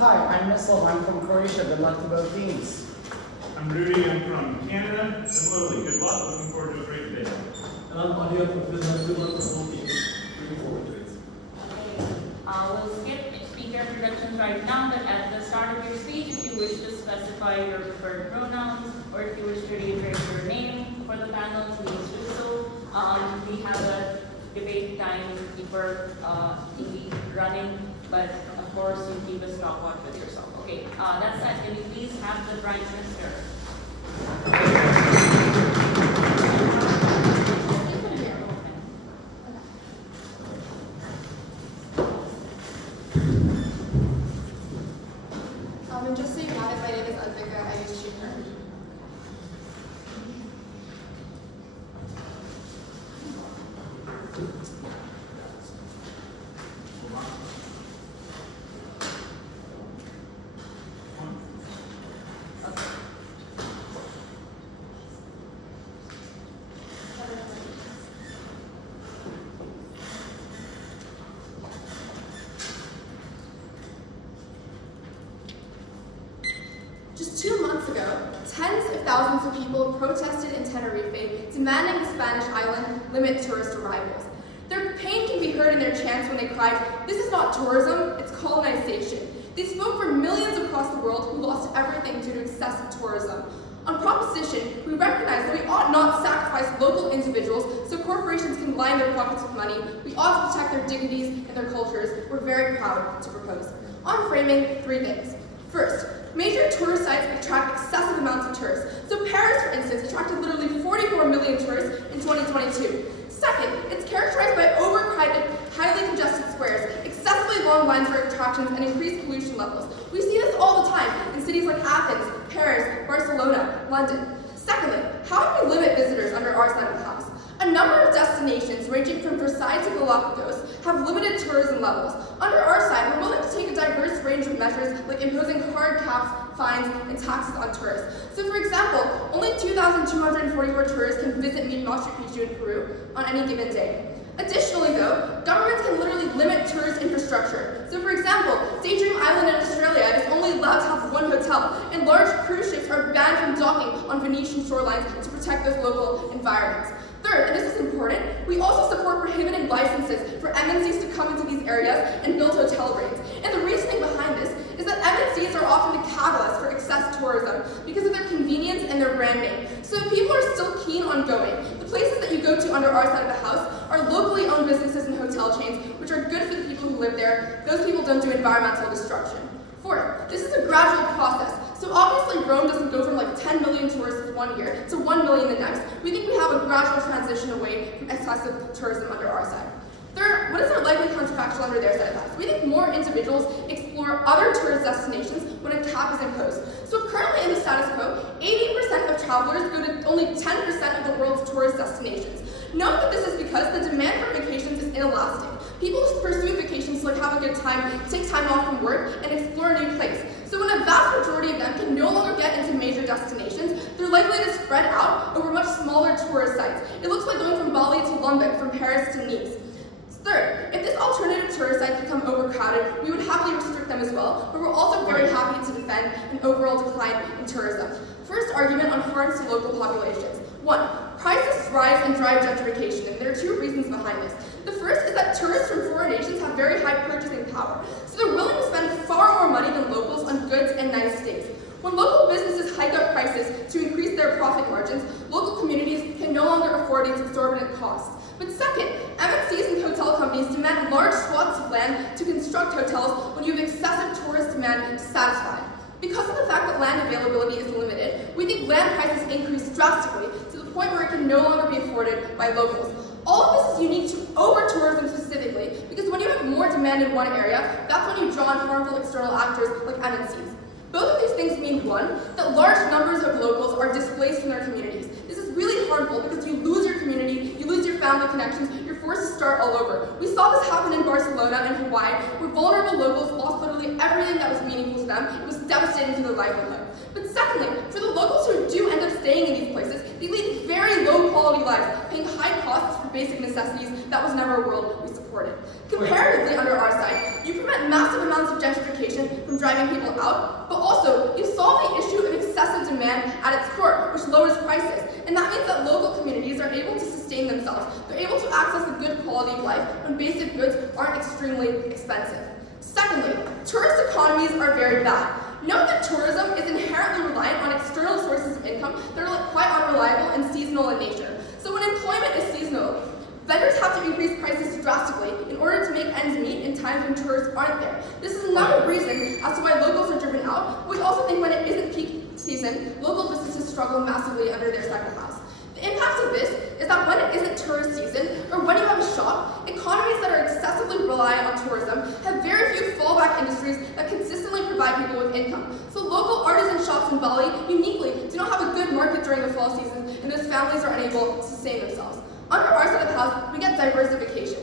Hi, I'm Mislav. I'm from Croatia. Good luck to both teams. I'm Rudy. I'm from Canada. Similarly, good luck. Looking forward to a great day. And I'm Adia from Finland. Good luck to both teams. Looking forward to it. We'll skip speaker introductions right now, but at the start of your speech, if you wish to specify your preferred pronouns, or if you wish to reiterate your name for the panel, please do so. We have a debate timekeeper running, but of course you keep a stopwatch with yourself. Okay, that said, can you please have the Prime Minister? And just so you have it, my name is Advika. I use she, her. Just 2 months ago, tens of thousands of people protested in Tenerife, demanding the Spanish island limit tourist arrivals. Their pain can be heard in their chants when they cried, "This is not tourism, it's colonization." They spoke for millions across the world who lost everything due to excessive tourism. On proposition, we recognize that we ought not sacrifice local individuals so corporations can line their pockets with money. We ought to protect their dignities and their cultures. We're very proud to propose. On framing, 3 things. First, major tourist sites attract excessive amounts of tourists. So Paris, for instance, attracted literally 44 million tourists in 2022. Second, it's characterized by overcrowded, highly congested squares, excessively long lines for attractions, and increased pollution levels. We see this all the time in cities like Athens, Paris, Barcelona, London. Secondly, how do we limit visitors under our side of the house? A number of destinations, ranging from Versailles to Galapagos, have limited tourism levels. Under our side, we're willing to take a diverse range of measures, like imposing hard caps, fines, and taxes on tourists. So for example, only 2,244 tourists can visit Machu Picchu in Peru on any given day. Additionally though, governments can literally limit tourist infrastructure. So for example, Daydream Island in Australia is only allowed to have 1 hotel, and large cruise ships are banned from docking on Venetian shorelines to protect those local environments. Third, and this is important, we also support prohibiting licenses for MNCs to come into these areas and build hotel rings. And the reasoning behind this is that MNCs are often the catalyst for excess tourism because of their convenience and their brand name. So if people are still keen on going, the places that you go to under our side of the house are locally owned businesses and hotel chains, which are good for the people who live there. Those people don't do environmental destruction. Fourth, this is a gradual process. So obviously Rome doesn't go from like 10 million tourists 1 year to 1 million the next. We think we have a gradual transition away from excessive tourism under our side. Third, what is our likely counterfactual under their side of the house? We think more individuals explore other tourist destinations when a cap is imposed. So currently in the status quo, 80% of travelers go to only 10% of the world's tourist destinations. Note that this is because the demand for vacations is inelastic. People pursue vacations to have a good time, take time off from work, and explore a new place. So when a vast majority of them can no longer get into major destinations, they're likely to spread out over much smaller tourist sites. It looks like going from Bali to Lombok, from Paris to Nice. Third, if this alternative tourist sites become overcrowded, we would happily restrict them as well, but we're also very happy to defend an overall decline in tourism. First argument on harms to local populations. 1. Prices rise and drive gentrification, and there are 2 reasons behind this. The first is that tourists from foreign nations have very high purchasing power, so they're willing to spend far more money than locals on goods and nice stays. When local businesses hike up prices to increase their profit margins, local communities can no longer afford these exorbitant costs. But second, MNCs and hotel companies demand large swaths of land to construct hotels when you have excessive tourist demand to satisfy. Because of the fact that land availability is limited, we think land prices increase drastically to the point where it can no longer be afforded by locals. All of this is unique to over-tourism specifically, because when you have more demand in one area, that's when you draw in harmful external actors like MNCs. Both of these things mean, 1, that large numbers of locals are displaced from their communities. This is really harmful because you lose your community, you lose your family connections, you're forced to start all over. We saw this happen in Barcelona and Hawaii, where vulnerable locals lost literally everything that was meaningful to them. It was devastating to their livelihood. But secondly, for the locals who do end up staying in these places, they lead very low-quality lives, paying high costs for basic necessities. That was never a world we supported. Comparatively, under our side, you prevent massive amounts of gentrification from driving people out, but also you solve the issue of excessive demand at its core, which lowers prices. And that means that local communities are able to sustain themselves. They're able to access a good quality of life when basic goods aren't extremely expensive. Secondly, tourist economies are very bad. Note that tourism is inherently reliant on external sources of income that are quite unreliable and seasonal in nature. So when employment is seasonal, vendors have to increase prices drastically in order to make ends meet in times when tourists aren't there. This is another reason as to why locals are driven out. We also think when it isn't peak season, local businesses struggle massively under their second house. The impact of this is that when it isn't tourist season, or when you have a shop, economies that are excessively reliant on tourism have very few fallback industries that consistently provide people with income. So local artisan shops in Bali uniquely do not have a good market during the fall season, and those families are unable to sustain themselves. Under our side of the house, we get diversification.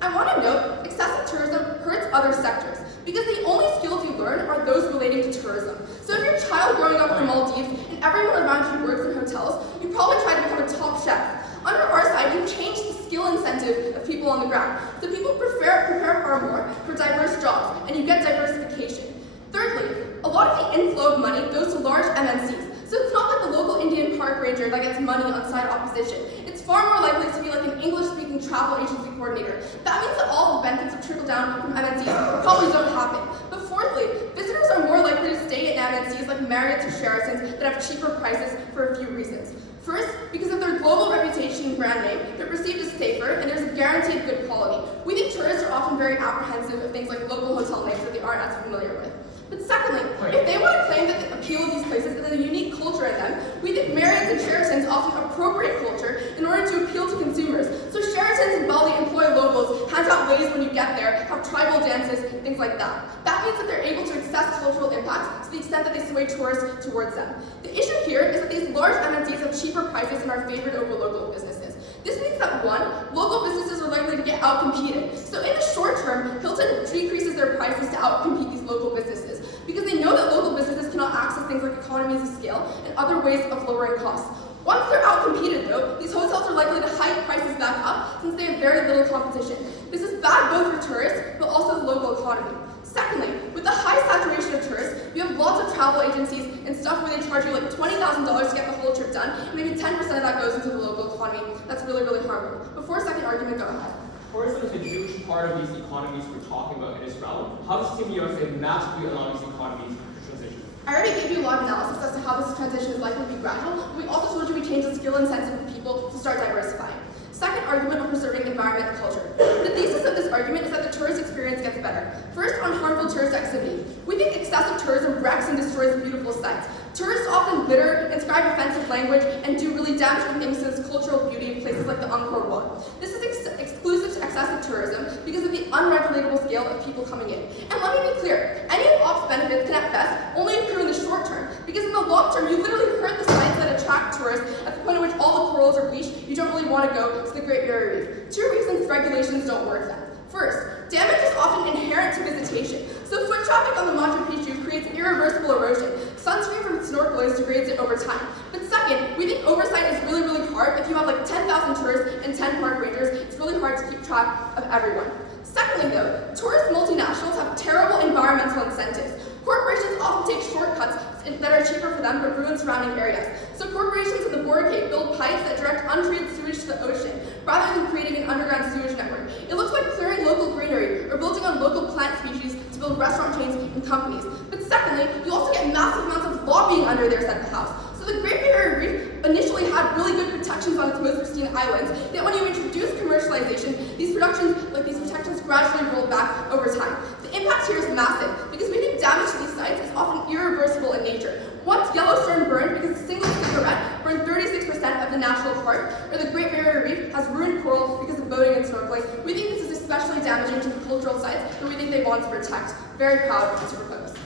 I want to note, excessive tourism hurts other sectors, because the only skills you learn are those relating to tourism. So if you're a child growing up in the Maldives and everyone around you works in hotels, you probably try to become a top chef. Under our side, you change the skill incentive of people on the ground. So people prepare far more for diverse jobs, and you get diversification. Thirdly, a lot of the inflow of money goes to large MNCs. So it's not like the local Indian park ranger that gets money on side opposition. It's far more likely to be like an English-speaking travel agency coordinator. That means that all the benefits of trickle down from MNCs probably don't happen. But fourthly, visitors are more likely to stay at MNCs like Marriott's or Sheraton's that have cheaper prices for a few reasons. First, because of their global reputation and brand name, they're perceived as safer and there's a guaranteed good quality. We think tourists are often very apprehensive of things like local hotel names that they aren't as familiar with. But secondly, if they want to claim that the appeal of these places is a unique culture in them, we think Marriott's and Sheraton's often appropriate culture in order to appeal to consumers. So Sheraton's and Bali employ locals, hand out ways when you get there, have tribal dances, things like that. That means that they're able to access cultural impact to the extent that they sway tourists towards them. The issue here is that these large MNCs have cheaper prices and are favored over local businesses. This means that one, local businesses are likely to get outcompeted. So in the short term, Hilton decreases their prices to outcompete these local businesses because they know that local businesses cannot access things like economies of scale and other ways of lowering costs. Once they're outcompeted though, these hotels are likely to hike prices back up since they have very little competition. This is bad both for tourists, but also the local economy. Secondly, with the high saturation of tourists, you have lots of travel agencies and stuff where they charge you like $20,000 to get the whole trip done, and maybe 10% of that goes into the local economy. That's really, really harmful. Before second argument, go ahead. Tourism is a huge part of these economies we're talking about in this realm. How does Team USA massively allow these economies to transition? I already gave you a lot of analysis as to how this transition is likely to be gradual, but we also told you we changed the skill incentive for people to start diversifying. Second argument on preserving environment and culture. The thesis of this argument is that the tourist experience gets better. First, on harmful tourist activity. We think excessive tourism wrecks and destroys beautiful sites. Tourists often litter, inscribe offensive language, and do really damaging things to this cultural beauty of places like the Angkor Wat. This is exclusive to excessive tourism because of the unregulatable scale of people coming in. And let me be clear, any of OP's benefits can at best only accrue in the short term, because in the long term, you literally hurt the sites that attract tourists at the point at which all the corals are bleached. You don't really want to go to the Great Barrier Reef. Two reasons regulations don't work then. First, damage is often inherent to visitation. So foot traffic on the Machu Picchu creates irreversible erosion. Sunscreen from snorkelers degrades it over time. But second, we think oversight is really, really hard. If you have like 10,000 tourists and 10 park rangers, it's really hard to keep track of everyone. Secondly though, tourist multinationals have terrible environmental incentives. Corporations often take shortcuts that are cheaper for them but ruin surrounding areas. So corporations in the Border Cape build pipes that direct untreated sewage to the ocean, rather than creating an underground sewage network. It looks like clearing local greenery or building on local plant species to build restaurant chains and companies. But secondly, you also get massive amounts of lobbying under their side of the house. So the Great Barrier Reef initially had really good protections on its most pristine islands, yet when you introduce commercialization, these protections gradually rolled back over time. The impact here is massive, because we think damage to these sites is often irreversible in nature. Once Yellowstone burned because a single cigarette burned 36% of the national park, or the Great Barrier Reef has ruined coral because of boating and snorkeling, we think this is especially damaging to the cultural sites that we think they want to protect. Very proud to propose.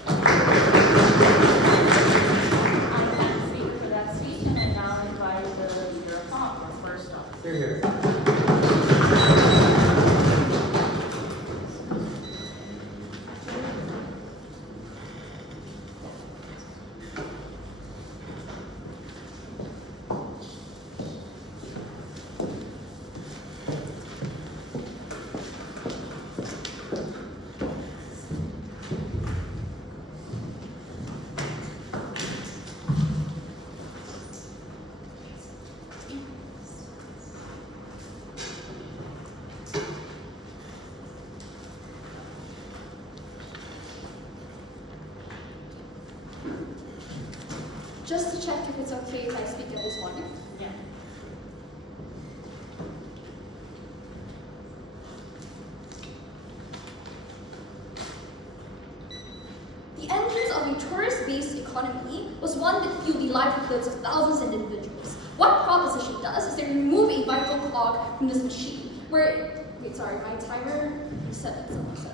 Here. Just to check if it's okay if I speak at this podium. Yeah. The engines of a tourist-based economy was one that fueled the livelihoods of thousands of individuals. What proposition does is they remove a vital cog from this machine, where, wait, sorry, my timer reset itself, sorry.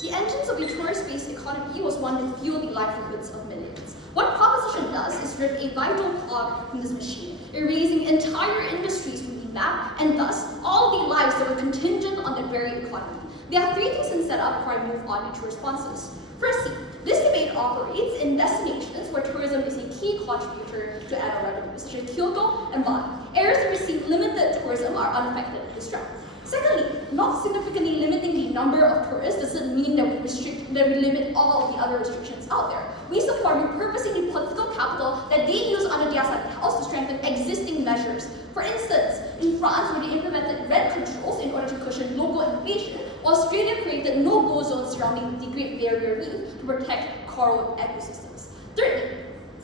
The engines of a tourist-based economy was one that fueled the livelihoods of millions. What proposition does is rip a vital cog from this machine, erasing entire industries from the map, and thus all the lives that were contingent on that very economy. There are three things in setup before I move on to responses. Firstly, this debate operates in destinations where tourism is a key contributor to annual revenue, such as Kyoto and Bali. Areas that receive limited tourism are unaffected in this trend. Secondly, not significantly limiting the number of tourists doesn't mean that we limit all of the other restrictions out there. We support repurposing the political capital that they use under the Assad House to strengthen existing measures. For instance, in France, where they implemented rent controls in order to cushion local inflation, Australia created no-go zones surrounding the Great Barrier Reef to protect coral ecosystems. Thirdly,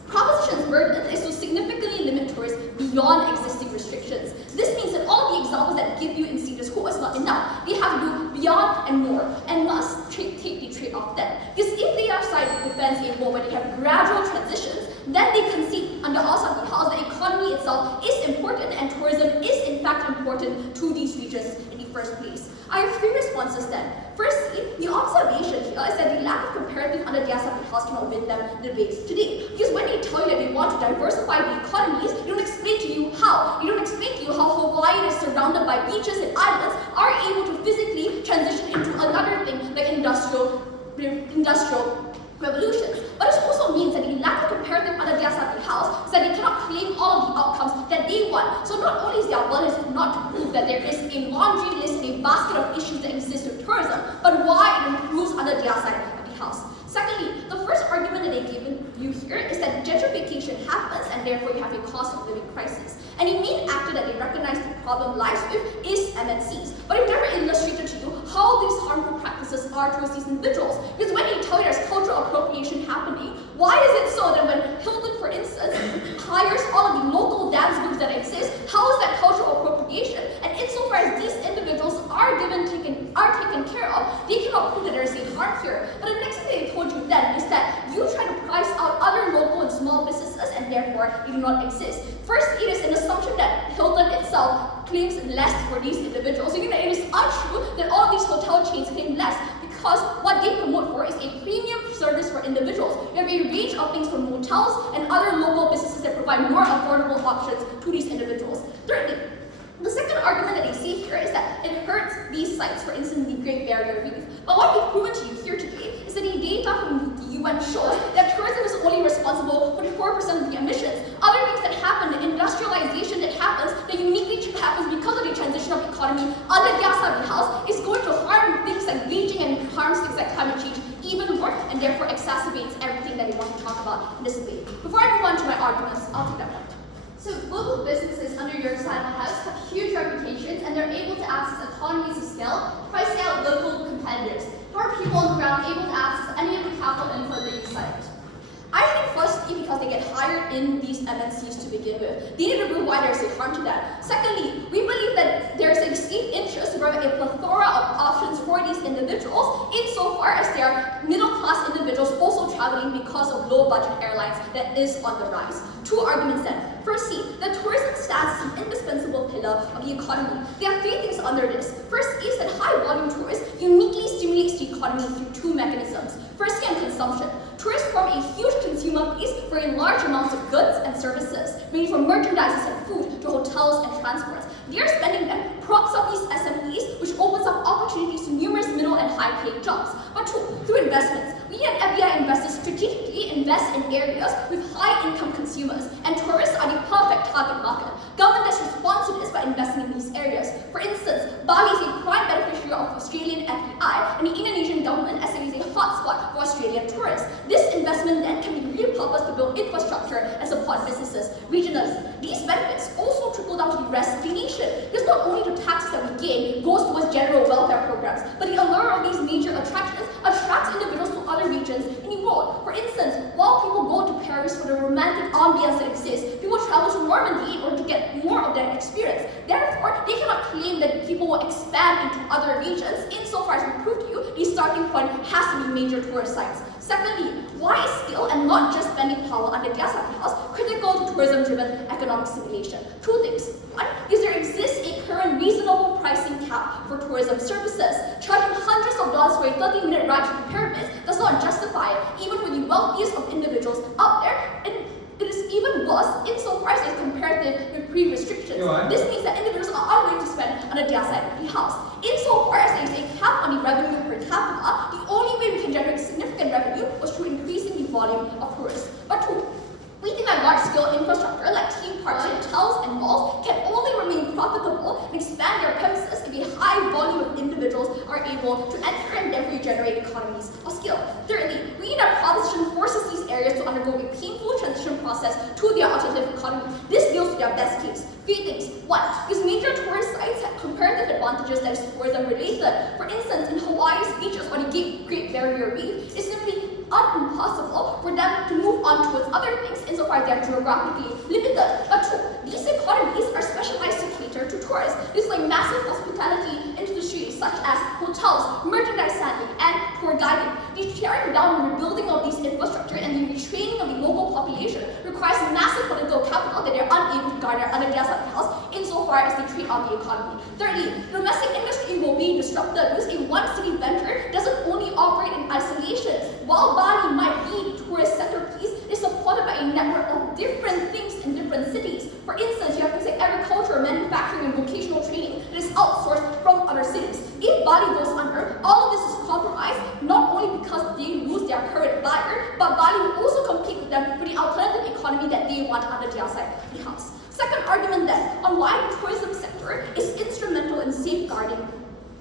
Proposition's burden is to significantly limit tourists beyond existing restrictions. This means that all the examples that give you in status quo is not enough. They have to go beyond and more, and must take the trade-off then. Because if they are side defense a war where they have gradual transitions, then they concede under Assad House the economy itself is important and tourism is in fact important to these regions in the first place. I have three responses then. Firstly, the observation here is that the lack of comparative under the Assad House cannot win them the debate today. Because when they tell you that they want to diversify the economies, they don't explain to you how. They don't explain to you how Hawaii that is surrounded by beaches and islands are able to physically transition into another thing like industrial revolutions. But it also means that the lack of comparative under the Assad House is that they cannot claim all of the outcomes that they want. So not only is their willingness not to prove that there is a laundry list and a basket of issues that exist with tourism, but why it improves under the Assad House. Secondly, the first argument that they've given you here is that gentrification happens and therefore you have a cost of living crisis. And the main actor that they recognize the problem lies with is MNCs. But it never illustrated to you how these harmful practices are towards these individuals. Because when they tell you there's cultural appropriation happening, why is it so that when Hilton, for instance, hires all of the local dance groups that exist, how is that cultural appropriation? And insofar as these individuals are taken care of, they cannot prove that there is a harm here. But the next thing they told you then is that you try to price out other local and small businesses and therefore they do not exist. First, it is an assumption that Hilton itself claims less for these individuals. So it is untrue that all these hotel chains claim less because what they promote for is a premium service for individuals. You have a range of things from motels and other local businesses that provide more affordable options to these individuals. Thirdly, the second argument that they say here is that it hurts these sites, for instance, the Great Barrier Reef. But what we've proven to you here today is that the data from the UN shows that tourism is only responsible for 4% of the emissions. Other things that happen, the industrialization that happens, that uniquely happens because of the transition of the economy under the Assad House, is going to harm things like Beijing and harms things like climate change even more, and therefore exacerbates everything that we want to talk about in this debate. Before I move on to my arguments, I'll take that point. So global businesses under your Assad House have huge reputations and they're able to access economies of scale, pricing out local competitors. How are people on the ground able to access any of the capital inflow that you cite? I think firstly because they get hired in these MNCs to begin with. They need to prove why there's a harm to that. Secondly, we believe that there's a state interest to provide a plethora of options for these individuals insofar as they are middle-class individuals also traveling because of low-budget airlines that is on the rise. Two arguments then. Firstly, that tourism stands as an indispensable pillar of the economy. There are three things under this. First is that high-volume tourists uniquely stimulates the economy through two mechanisms. Firstly, on consumption. Tourists form a huge consumer base for a large amounts of goods and services, ranging from merchandise and food to hotels and transports. Their spending then props up these SMEs, which opens up opportunities to numerous middle and high-paid jobs. But two, through investments. We at FBI investors strategically invest in areas with high-income consumers, and tourists are the perfect target market. Government has response to this by investing in these areas. For instance, Bali is a prime beneficiary of Australian FDI, and the Indonesian government estimates a hotspot for Australian Australian tourists. This investment then can be repurposed to build infrastructure and support businesses regionally. These benefits also trickle down to the rest of the nation, because not only the taxes that we gain goes towards general welfare programs, but the allure of these major attractions attracts individuals to other regions in the world. For instance, while people go to Paris for the romantic ambience that exists, people travel to Normandy in order to get more of that experience. Therefore, they cannot claim that people will expand into other regions. Insofar as we prove to you, the starting point has to be major tourist sites. Secondly, why is skill and not just spending power under Diasa House critical to tourism-driven economic stimulation? Two things. One is there exists a current reasonable pricing cap for tourism services. Charging hundreds of dollars for a 30-minute ride to the pyramids does not justify it, even for the wealthiest of individuals out there. And it is even worse insofar as it's comparative with pre-restrictions. This means that individuals are unwilling to spend on the Diasa house. Insofar as there is a cap on the revenue per capita, the only way we can generate significant revenue was through increasing the volume of tourists. But two, we think that large-scale infrastructure like theme parks, hotels, and malls can only remain profitable and expand their premises if a high volume of individuals are able to enter and therefore generate economies of scale. Thirdly, we need a proposition forces these areas to undergo a painful transition process to their alternative economy. This deals with their best case. Three things. One, these major tourist sites have comparative advantages that is tourism related. For instance, in Hawaii's beaches or the Great Barrier Reef, it's simply impossible for them to move on towards other things insofar as they are geographically limited. But two, these economies are specialized to cater to tourists. This is like massive hospitality industries such as hotels, merchandise handling, and tour guiding. The tearing down and rebuilding of these infrastructure and the retraining of the local population requires massive political capital that they are unable to garner under Diasa House insofar as they trade on the economy. Thirdly, the domestic industry will be disrupted because a one-city venture doesn't only operate in isolation. While Bali might be the tourist centerpiece, it's supported by a network of different things in different cities. For instance, you have things like agriculture, manufacturing, and vocational training that is outsourced from other cities. If Bali goes under, all of this is compromised, not only because they lose their current buyer, but Bali will also compete with them for the alternative economy that they want under the outside the house. Second argument then, on why the tourism sector is instrumental in safeguarding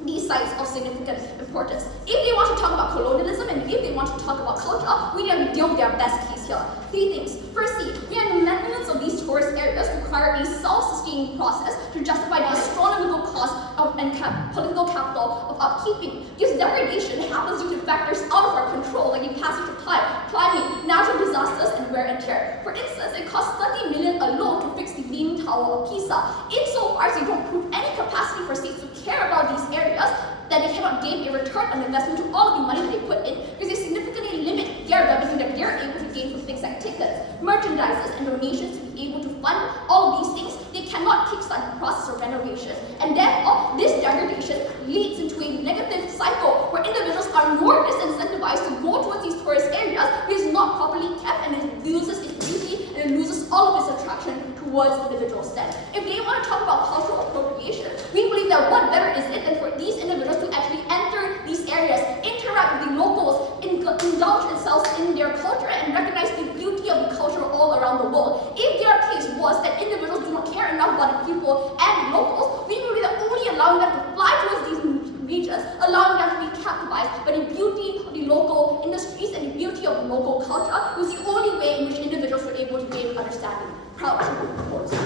these sites of significant importance. If they want to talk about colonialism and if they want to talk about culture, we need to deal with their best case here. Three things. Firstly, the maintenance of these tourist areas require a self-sustaining process to justify the astronomical cost and political capital of upkeeping. This degradation happens due to factors out of our control, like the passage of time, climate, natural disasters, and wear and tear. For instance, it costs 30 million alone to fix the Leaning Tower of Pisa. Insofar as they don't prove any capacity for states to care about these areas, that they cannot gain a return on investment to all of the money that they put in, because they significantly limit their revenue that they're able to gain from things like tickets, merchandises, and donations to be able to fund all of these things. They cannot kickstart the process of renovation. And therefore, this degradation leads into a negative cycle where individuals are more disincentivized to go towards these tourist areas because it's not properly kept and it loses its beauty and it loses all of its attraction towards individuals then. If they want to talk about cultural appropriation, we believe that what better is it than for these individuals to actually enter these areas, interact with the locals, indulge themselves in their culture, and recognize the beauty of the culture all around the world. If their case was that individuals do not care enough about the people and the locals, we believe that only allowing them to fly towards these regions, allowing them to be captivated by the beauty of the local industries and the beauty of the local culture was the only way in which individuals were able to gain understanding. Proud to report. Thanks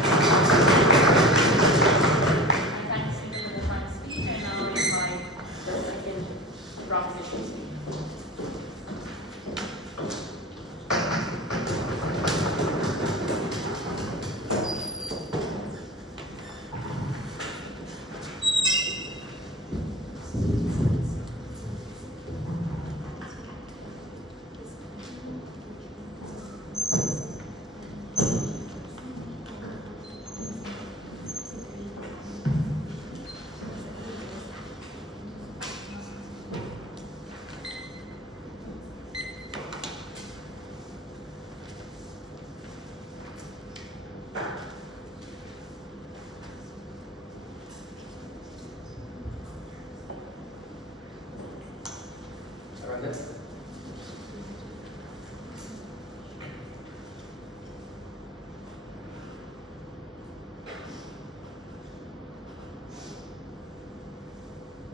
for the final speech, and now I invite the second proposition speaker.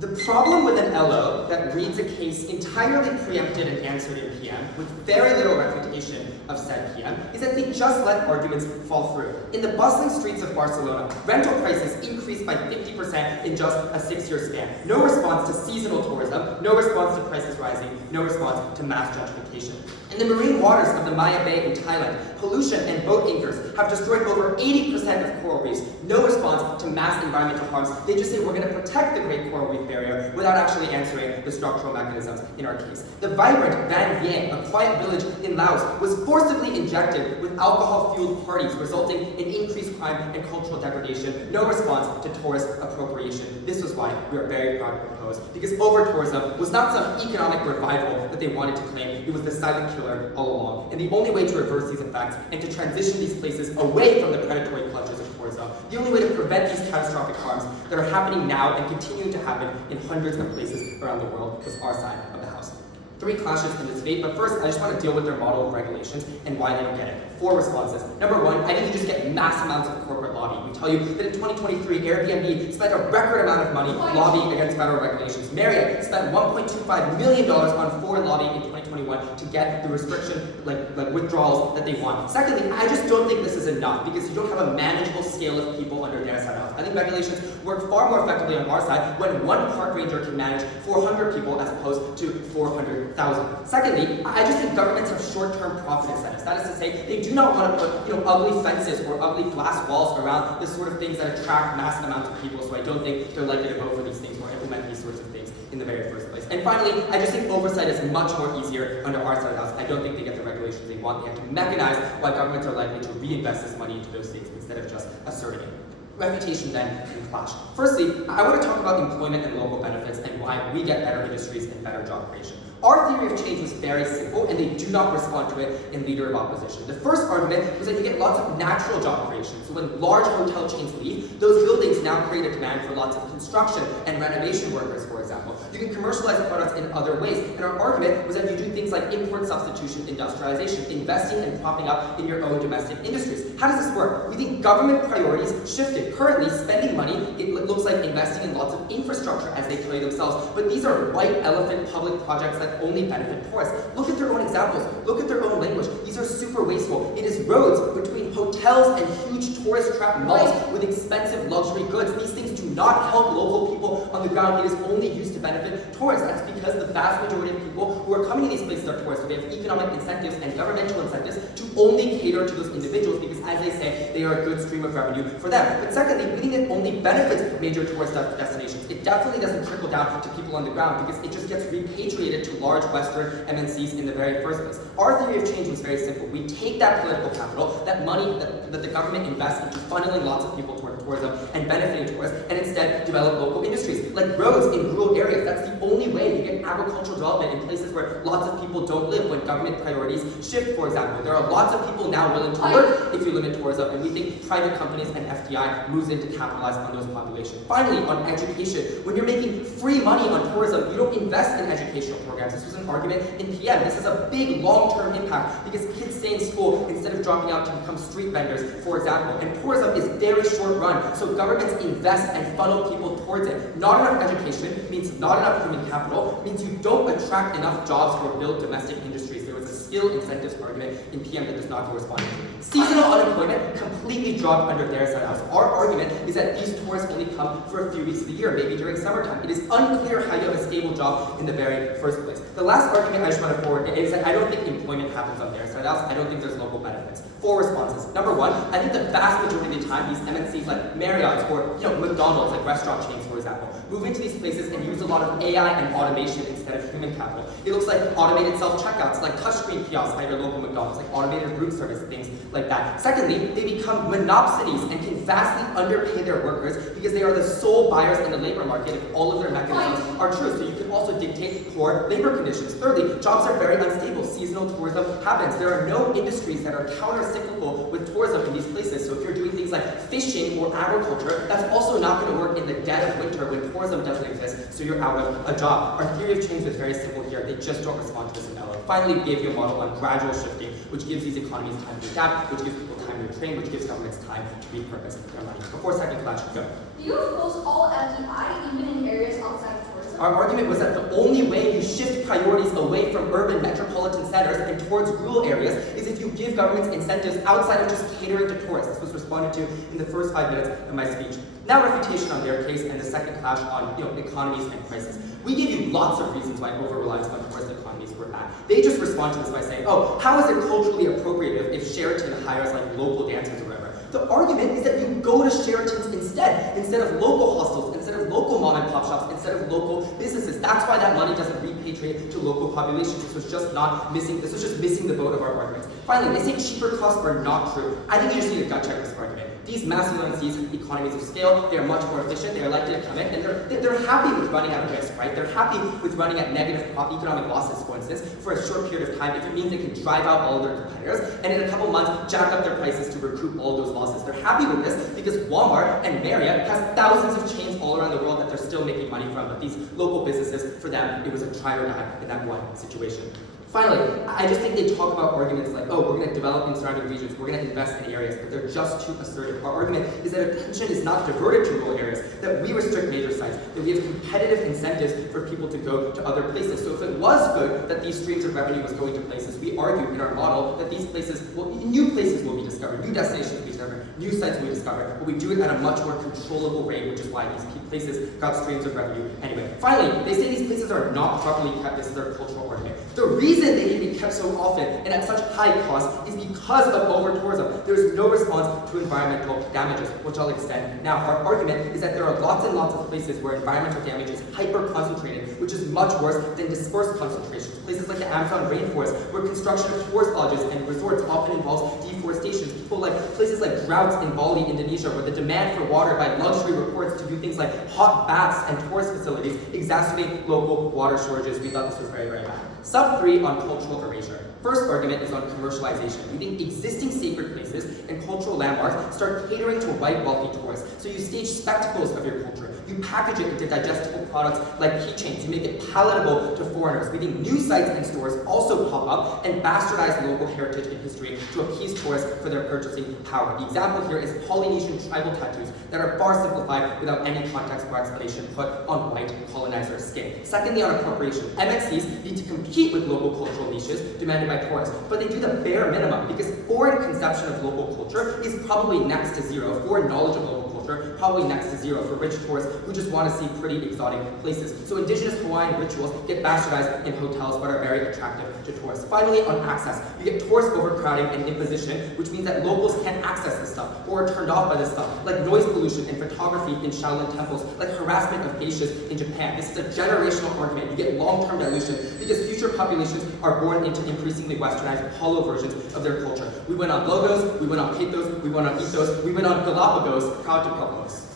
The problem with an LO that reads a case entirely preempted and answered in PM, with very little refutation of said PM, is that they just let arguments fall through. In the bustling streets of Barcelona, rental prices increased by 50% in just a 6-year span. No response to seasonal tourism, no response to prices rising, no response to mass gentrification. In the marine waters of the Maya Bay in Thailand, pollution and boat anchors have destroyed over 80% of coral reefs. No response to mass environmental harms. They just say we're going to protect the Great Coral Reef Barrier without actually answering the structural mechanisms in our case. The vibrant Van Vieng, a quiet village in Laos, was forcibly injected with alcohol-fueled parties, resulting in increased crime and cultural degradation. No response to tourist appropriation. This was why we are very proud to propose, because over-tourism was not some economic revival that they wanted to claim. It was the silent killer all along. And the only way to reverse these effects and to transition these places away from the predatory clutches of tourism, the only way to prevent these catastrophic harms that are happening now and continuing to happen in hundreds of places around the world was our side of the house. 3 clashes in this debate, but first I just want to deal with their model of regulations and why they don't get it. 4 responses. Number 1, I think you just get mass amounts of corporate lobbying. We tell you that in 2023, Airbnb spent a record amount of money lobbying against federal regulations. Marriott spent $1.25 million on foreign lobbying in 2021 to get the restriction, like withdrawals that they want. Secondly, I just don't think this is enough because you don't have a manageable scale of people under their side house. I think regulations work far more effectively on our side when one park ranger can manage 400 people as opposed to 400,000. Secondly, I just think governments have short-term profit incentives. That is to say, they do not want to put ugly fences or ugly glass walls around the sort of things that attract mass amounts of people, so I don't think they're likely to vote for these things or implement these sorts of things in the very first place. And finally, I just think oversight is much more easier under our side of the house. I don't think they get the regulations they want. They have to mechanize why governments are likely to reinvest this money into those states instead of just asserting it. Reputation then and clash. Firstly, I want to talk about employment and local benefits and why we get better industries and better job creation. Our theory of change was very simple, and they do not respond to it in Leader of Opposition. The first argument was that you get lots of natural job creation. So when large hotel chains leave, those buildings now create a demand for lots of construction and renovation workers, for example. You can commercialize the products in other ways, and our argument was that you do things like import substitution, industrialization, investing and propping up in your own domestic industries. How does this work? We think government priorities shifted. Currently, spending money, it looks like investing in lots of infrastructure, as they tell you themselves, but these are white elephant public projects that only benefit tourists. Look at their own examples. Look at their own language. These are super wasteful. It is roads between hotels and huge tourist-trapped malls with expensive luxury goods. These things do not help local people on the ground. It is only used to benefit tourists. That's because the vast majority of people who are coming to these places are tourists. They have economic incentives and governmental incentives to only cater to those individuals because, as they say, they are a good stream of revenue for them. But secondly, we think it only benefits major tourist destinations. It definitely doesn't trickle down to people on the ground because it just gets repatriated to large Western MNCs in the very first place. Our theory of change was very simple. We take that political capital, that money that the government invests into funneling lots of people toward tourism and benefiting tourists, and instead develop local industries, like roads in rural areas. That's the only way you get agricultural development in places where lots of people don't live when government priorities shift, for example. There are lots of people now willing to work if you limit tourism, and we think private companies and FDI moves in to capitalize on those populations. Finally, on education, when you're making free money on tourism, you don't invest in educational programs. This was an argument in PM. This has a big long-term impact because kids stay in school instead of dropping out to become street vendors, for example. And tourism is very short run, so governments invest and funnel people towards it. Not enough education means not enough human capital, means you don't attract enough jobs or build domestic industries. There was a skill incentives argument in PM that does not get responded to. Seasonal unemployment completely dropped under their side house. Our argument is that these tourists only come for a few weeks of the year, maybe during summertime. It is unclear how you have a stable job in the very first place. The last argument I just want to forward is that I don't think employment happens on their side house. I don't think there's local benefits. 4 responses. Number 1, I think the vast majority of the time these MNCs like Marriott's or McDonald's, like restaurant chains, for example, move into these places and use a lot of AI and automation instead of human capital. It looks like automated self-checkouts, like touchscreen kiosks at your local McDonald's, like automated room service, things like that. Secondly, they become monopsonies and can vastly underpay their workers because they are the sole buyers in the labor market if all of their mechanisms are true. So you can also dictate poor labor conditions. Thirdly, jobs are very unstable. Seasonal tourism happens. There are no industries that are counter-cyclical with tourism in these places. So if you're doing things like fishing or agriculture, that's also not going to work in the dead of winter when tourism doesn't exist, so you're out of a job. Our theory of change was very simple here. They just don't respond to this in LO. Finally, we gave you a model on gradual shifting, which gives these economies time to adapt, which gives people time to train, which gives governments time to repurpose their money. Before second clash, go. Do you oppose all FDI, even in areas outside of tourism? Our argument was that the only way you shift priorities away from urban metropolitan centers and towards rural areas is if you give governments incentives outside of just catering to tourists. This was responded to in the first 5 minutes of my speech. Now refutation on their case and the second clash on economies and prices. We gave you lots of reasons why over-reliance on tourist economies were bad. They just respond to this by saying, oh, how is it culturally appropriate if Sheraton hires like local dancers or whatever? The argument is that you go to Sheratons instead of local hostels, instead of local mom and pop shops, instead of local businesses. That's why that money doesn't repatriate to local populations. This was just missing the boat of our arguments. Finally, they say cheaper costs are not true. I think you just need to gut check this argument. These massive these economies of scale, they are much more efficient, they are likely to come in, and they're happy with running at risk, right? They're happy with running at negative economic losses, for instance, for a short period of time if it means they can drive out all of their competitors, and in a couple months, jack up their prices to recoup all those losses. They're happy with this because Walmart and Marriott has thousands of chains all around the world that they're still making money from, but these local businesses, for them, it was a try or die in that one situation. Finally, I just think they talk about arguments like, oh, we're going to develop in surrounding regions, we're going to invest in areas, but they're just too assertive. Our argument is that attention is not diverted to rural areas, that we restrict major sites, that we have competitive incentives for people to go to other places. So if it was good that these streams of revenue was going to places, we argue in our model that these places, new places will be discovered, new destinations will be discovered, new sites will be discovered, but we do it at a much more controllable rate, which is why these places got streams of revenue anyway. Finally, they say these places are not properly kept. This is their cultural argument. The reason they can be kept so often and at such high cost is because of over-tourism. There is no response to environmental damages, which I'll extend now. Our argument is that there are lots and lots of places where environmental damage is hyper-concentrated, which is much worse than dispersed concentrations. Places like the Amazon rainforest, where construction of tourist lodges and resorts often involves deforestation. Places like droughts in Bali, Indonesia, where the demand for water by luxury reports to do things like hot baths and tourist facilities exacerbate local water shortages. We thought this was very, very bad. Sub 3 on cultural erasure. First argument is on commercialization. We think existing sacred places and cultural landmarks start catering to white wealthy tourists. So you stage spectacles of your culture. You package it into digestible products like keychains. You make it palatable to foreigners. We think new sites and stores also pop up and bastardize local heritage and history to appease tourists for their purchasing power. The example here is Polynesian tribal tattoos that are far simplified without any context or explanation put on white colonizer skin. Secondly, on appropriation, MXCs need to compete with local cultural niches demanded by tourists, but they do the bare minimum because foreign conception of local culture is probably next to zero. Foreign knowledge of local culture, probably next to zero for rich tourists who just want to see pretty exotic places. So indigenous Hawaiian rituals get bastardized in hotels but are very attractive to tourists. Finally, on access, you get tourist overcrowding and imposition, which means that locals can't access this stuff or are turned off by this stuff, like noise pollution and photography in Shaolin temples, like harassment of geishas in Japan. This is a generational argument. You get long-term dilution because future populations are born into increasingly westernized, hollow versions of their culture. We went on logos, we went on pathos, we went on ethos, we went on Galapagos, proud to propose.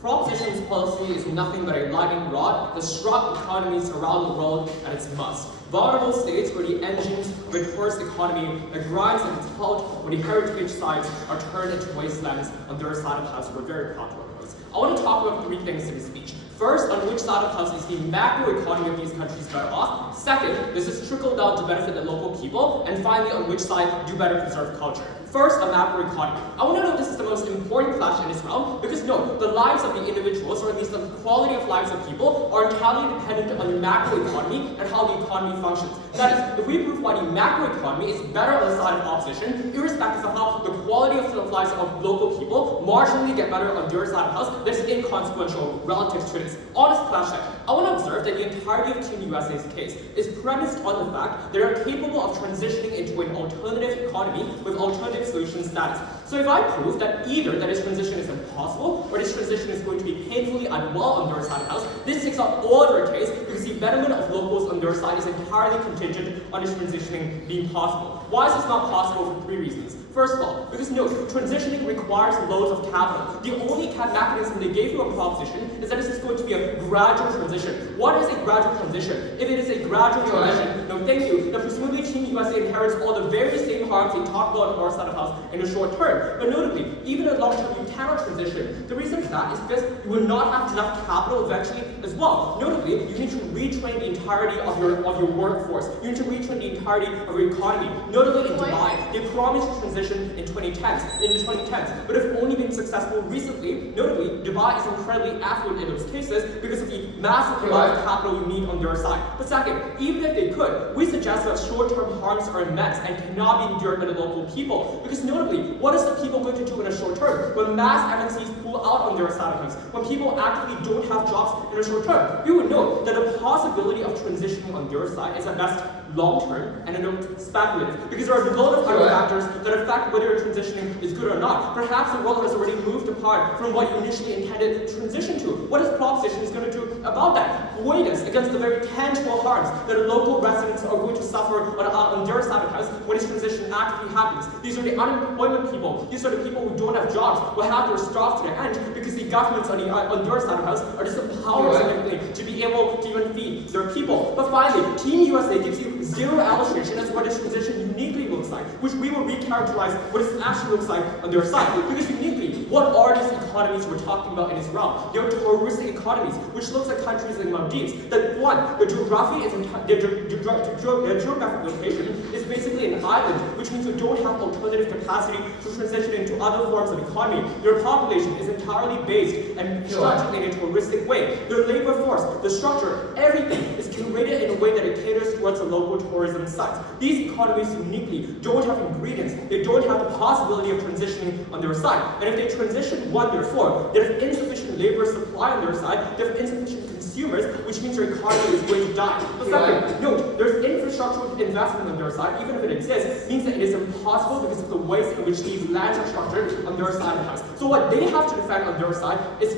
Proposition's policy is nothing but a lightning rod that struck economies around the world at its must. Vulnerable states were the engines of a tourist economy that grinds at its halt when the heritage sites are turned into wastelands on their side of the house. We're very proud to oppose. I want to talk about 3 things in this speech. First, on which side of the house is the macro economy of these countries better off? Second, does this trickle down to benefit the local people? And finally, on which side do better preserve culture? First, a macroeconomy. I want to know this is the most important clash in this realm because no, the lives of the individuals, or at least the quality of lives of people, are entirely dependent on the macroeconomy and how the economy functions. That is, if we prove why the macroeconomy is better on the side of opposition, irrespective of how the quality of lives of local people marginally get better on your side of the house, that's inconsequential relative to this. On this clash side, I want to observe that the entirety of Team USA's case is premised on the fact that they are capable of transitioning into an alternative economy with alternative solution status. So if I prove that either that this transition is impossible or this transition is going to be painfully unwell on their side of the house, this takes out all of their case because the betterment of locals on their side is entirely contingent on this transitioning being possible. Why is this not possible for 3 reasons? First of all, because note, transitioning requires loads of capital. The only mechanism they gave you a proposition is that this is going to be a gradual transition. What is a gradual transition? If it is a gradual transition, no thank you, then presumably Team USA inherits all the very same harms they talk about on our side of the house in the short term. But notably, even in long term, you cannot transition. The reason for that is because you will not have enough capital eventually as well. Notably, you need to retrain the entirety of your workforce. You need to retrain the entirety of your economy. Notably in Dubai, they promised to transition in the 2010s, but have only been successful recently. Notably, Dubai is incredibly affluent in those cases because of the massive amount of capital you need on their side. But second, even if they could, we suggest that short-term harms are immense and cannot be endured by the local people. Because notably, what is the people going to do in the short term when mass MNCs pull out on their side of things? When people actively don't have jobs in the short term, you would know that the possibility of transitioning on their side is at best long-term and speculative, because there are a lot of other factors that affect whether your transitioning is good or not. Perhaps the world has already moved apart from what you initially intended to transition to. What is proposition is going to do about that? Weigh this against the very tangible harms that the local residents are going to suffer on their side of the house when this transition actually happens. These are the unemployment people. These are the people who don't have jobs, who have their jobs to the end because the governments on their side of the house are disempowered significantly to be able to even feed their people. But finally, Team USA gives you zero illustration as to what this transition uniquely looks like, which we will recharacterize what it actually looks like on their side. Because uniquely, what are these economies we're talking about in this realm? They are touristic economies, which looks like countries like Maldives. That one, the geography is their geographic location is basically an island, which means you don't have alternative capacity to transition into other forms of economy. Your population is entirely based and structured in a touristic way. Their labor force, the structure, everything is curated in a way that it caters towards the local tourism sites. These economies uniquely don't have ingredients. They don't have the possibility of transitioning on their side. And if they transition one, therefore, they have insufficient labor supply on their side, they have insufficient consumers, which means their economy is going to die. But second, note, there's infrastructural investment on their side, even if it exists, means that it is impossible because of the ways in which these lands are structured on their side of the house. So what they have to defend on their side is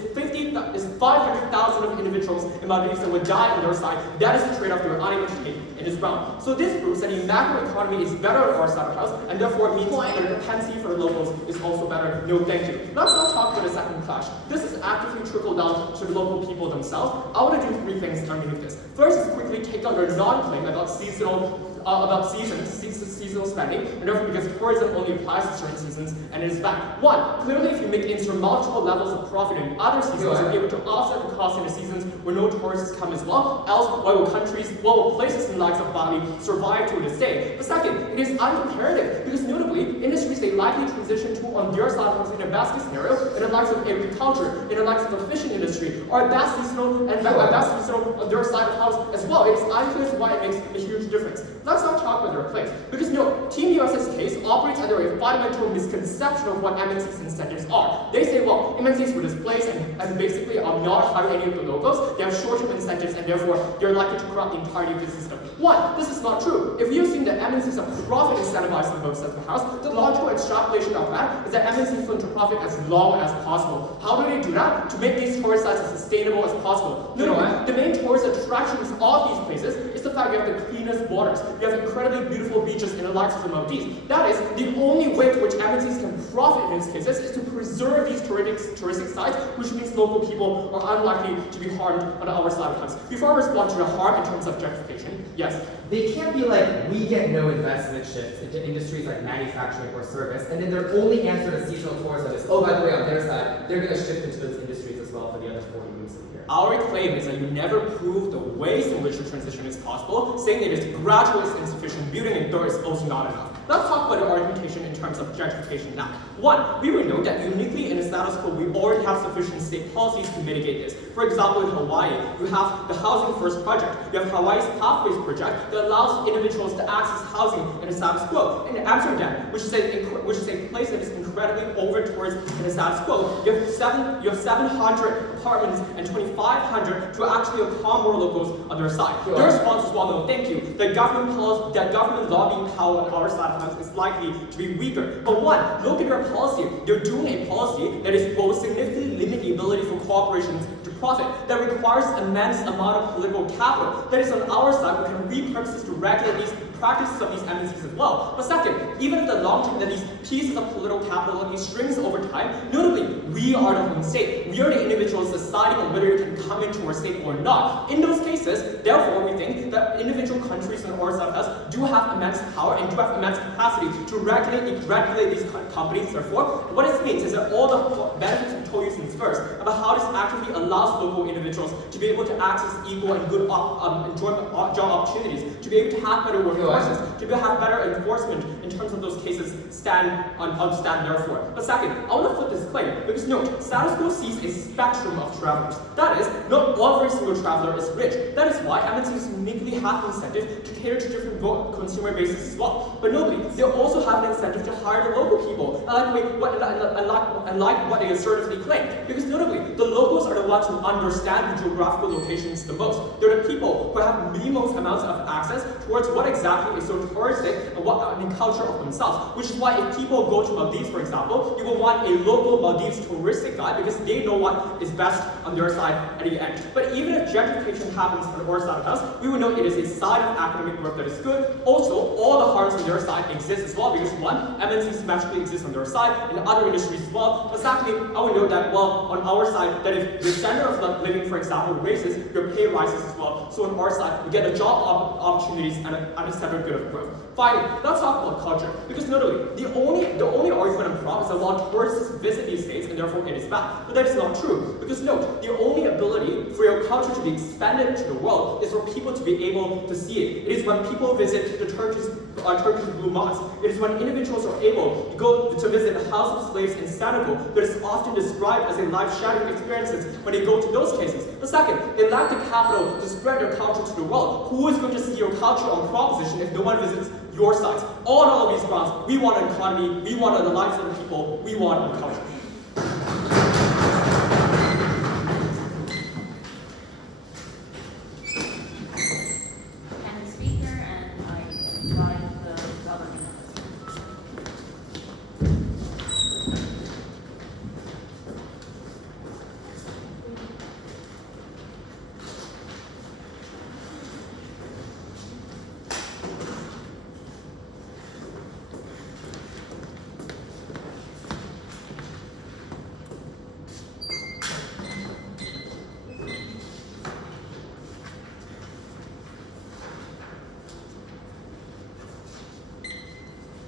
500,000 of individuals in Maldives that would die on their side. That is the trade-off they're unable to take in this realm. So this proves that the macroeconomy is better on our side of the house, and therefore it means that the dependency for the locals is also better. No, thank you. Let's now talk about the second clash. This is actively trickled down to the local people themselves. I want to do 3 things underneath this. First is quickly take out their non-claim about seasonal spending, and therefore because tourism only applies to certain seasons and it is bad. One, clearly if you make insurmountable levels of profit in other seasons, you'll be able to offset the cost in the seasons where no tourists come as well. Else, why will places in the likes of Bali survive to this day? But second, it is uncomparative because notably, industries they likely transition to on their side of in a basket scenario, in the likes of agriculture, in the likes of the fishing industry, are best seasonal and best seasonal on their side of the house as well. It is unclear why it makes a huge difference. Let's not talk about their place. Because Team USA's case operates under a fundamental misconception of what MNC's incentives are. They say, well, MNCs were displaced and basically are not hiring any of the locals. They have short-term incentives and therefore they're likely to corrupt the entirety of the system. One, this is not true. If you assume that MNCs are profit incentivized on both sides of the house, the logical extrapolation of that is that MNCs want to profit as long as possible. How do they do that? To make these tourist sites as sustainable as possible. The main tourist attractions of these places is the fact you have the cleanest waters. You have incredibly beautiful beaches in the likes of the Maldives. That is, the only way to which MNCs can profit in these cases is to preserve these touristic sites, which means local people are unlikely to be harmed on our side of the house. Before I respond to the harm in terms of gentrification, yes, They can't be like, we get no investment shifts into industries like manufacturing or service, and then their only answer to seasonal tourism is, oh, by the way, on their side, they're going to shift into those industries as well for the other 40 weeks of the year. Our claim is that you never prove the ways in which the transition is possible, saying that it is gradual is insufficient, building in third is also not enough. Let's talk about the argumentation in terms of gentrification now. One, we would note that uniquely in the status quo, we already have sufficient state policies to mitigate this. For example, in Hawaii, you have the Housing First project. You have Hawaii's Pathways project that allows individuals to access housing in the status quo. In Amsterdam, which is a place that is incredibly over towards in the status quo, you have 700 apartments and 2,500 to actually accommodate more locals on their side. Sure. Their response is, well, no, thank you. The government lobbying power on our side of the house is likely to be weaker. But one, look at their policy. They're doing a policy that is both significantly limit the ability for corporations to profit, that requires immense amount of political capital. That is on our side, we can repurpose this to regulate these practices of these MNCs as well. But second, even if the long term that these pieces of political capital, these strings over time, notably, we are the home state. We are the individuals deciding on whether you can come into our state or not. In those cases, therefore, we think that individual countries in our side of us do have immense power and do have immense capacity to regulate these companies. Therefore, what this means is that all the benefits we told you since first about how this actively allows local individuals to be able to access equal and good enjoyment job opportunities, to be able to have better work forces, to be able to have better enforcement in terms of those cases stand therefore. But second, I want to flip this claim because note, status quo sees a spectrum of travelers. That is, not every single traveler is rich. That is why MNCs uniquely have incentive to cater to different consumer bases as well. But notably, they also have an incentive to hire the local people. I like what they assertively claim. Because notably, the locals are the ones who understand the geographical locations the most. They're the people who have the most amounts of access towards what exactly is so touristic and what the culture of themselves. Which is why if people go to Maldives, for example, you will want a local Maldives touristic guide because they know what is best on their side at the end. But even if gentrification happens on our side of the house, we would know it is a side of academic work that is good. Also, all the harms on their side exist as well because one, MNCs magically exist on their side and other industries as well. But secondly, I would note that, well, on our side, that if the standard of living, for example, raises, your pay rises as well. So on our side, you get the job opportunities and a separate good of growth. Finally, let's talk about culture. Because notably, the only argument I'm from is that while tourists visit these states and therefore it is bad. But that is not true. Because note, the only ability for your culture to be expanded to the world is for people to be able to see it. It is when people visit the Turkish Blue Mosque. It is when individuals are able to go to visit the House of Slaves in Senegal that is often described as a life-shattering experiences when they go to those cases. The second, they lack the capital to spread their culture to the world. Who is going to see your culture on proposition if no one visits your sites? On all of these grounds, we want an economy, we want the lives of the people, we want a culture. And the speaker, and I invite the government.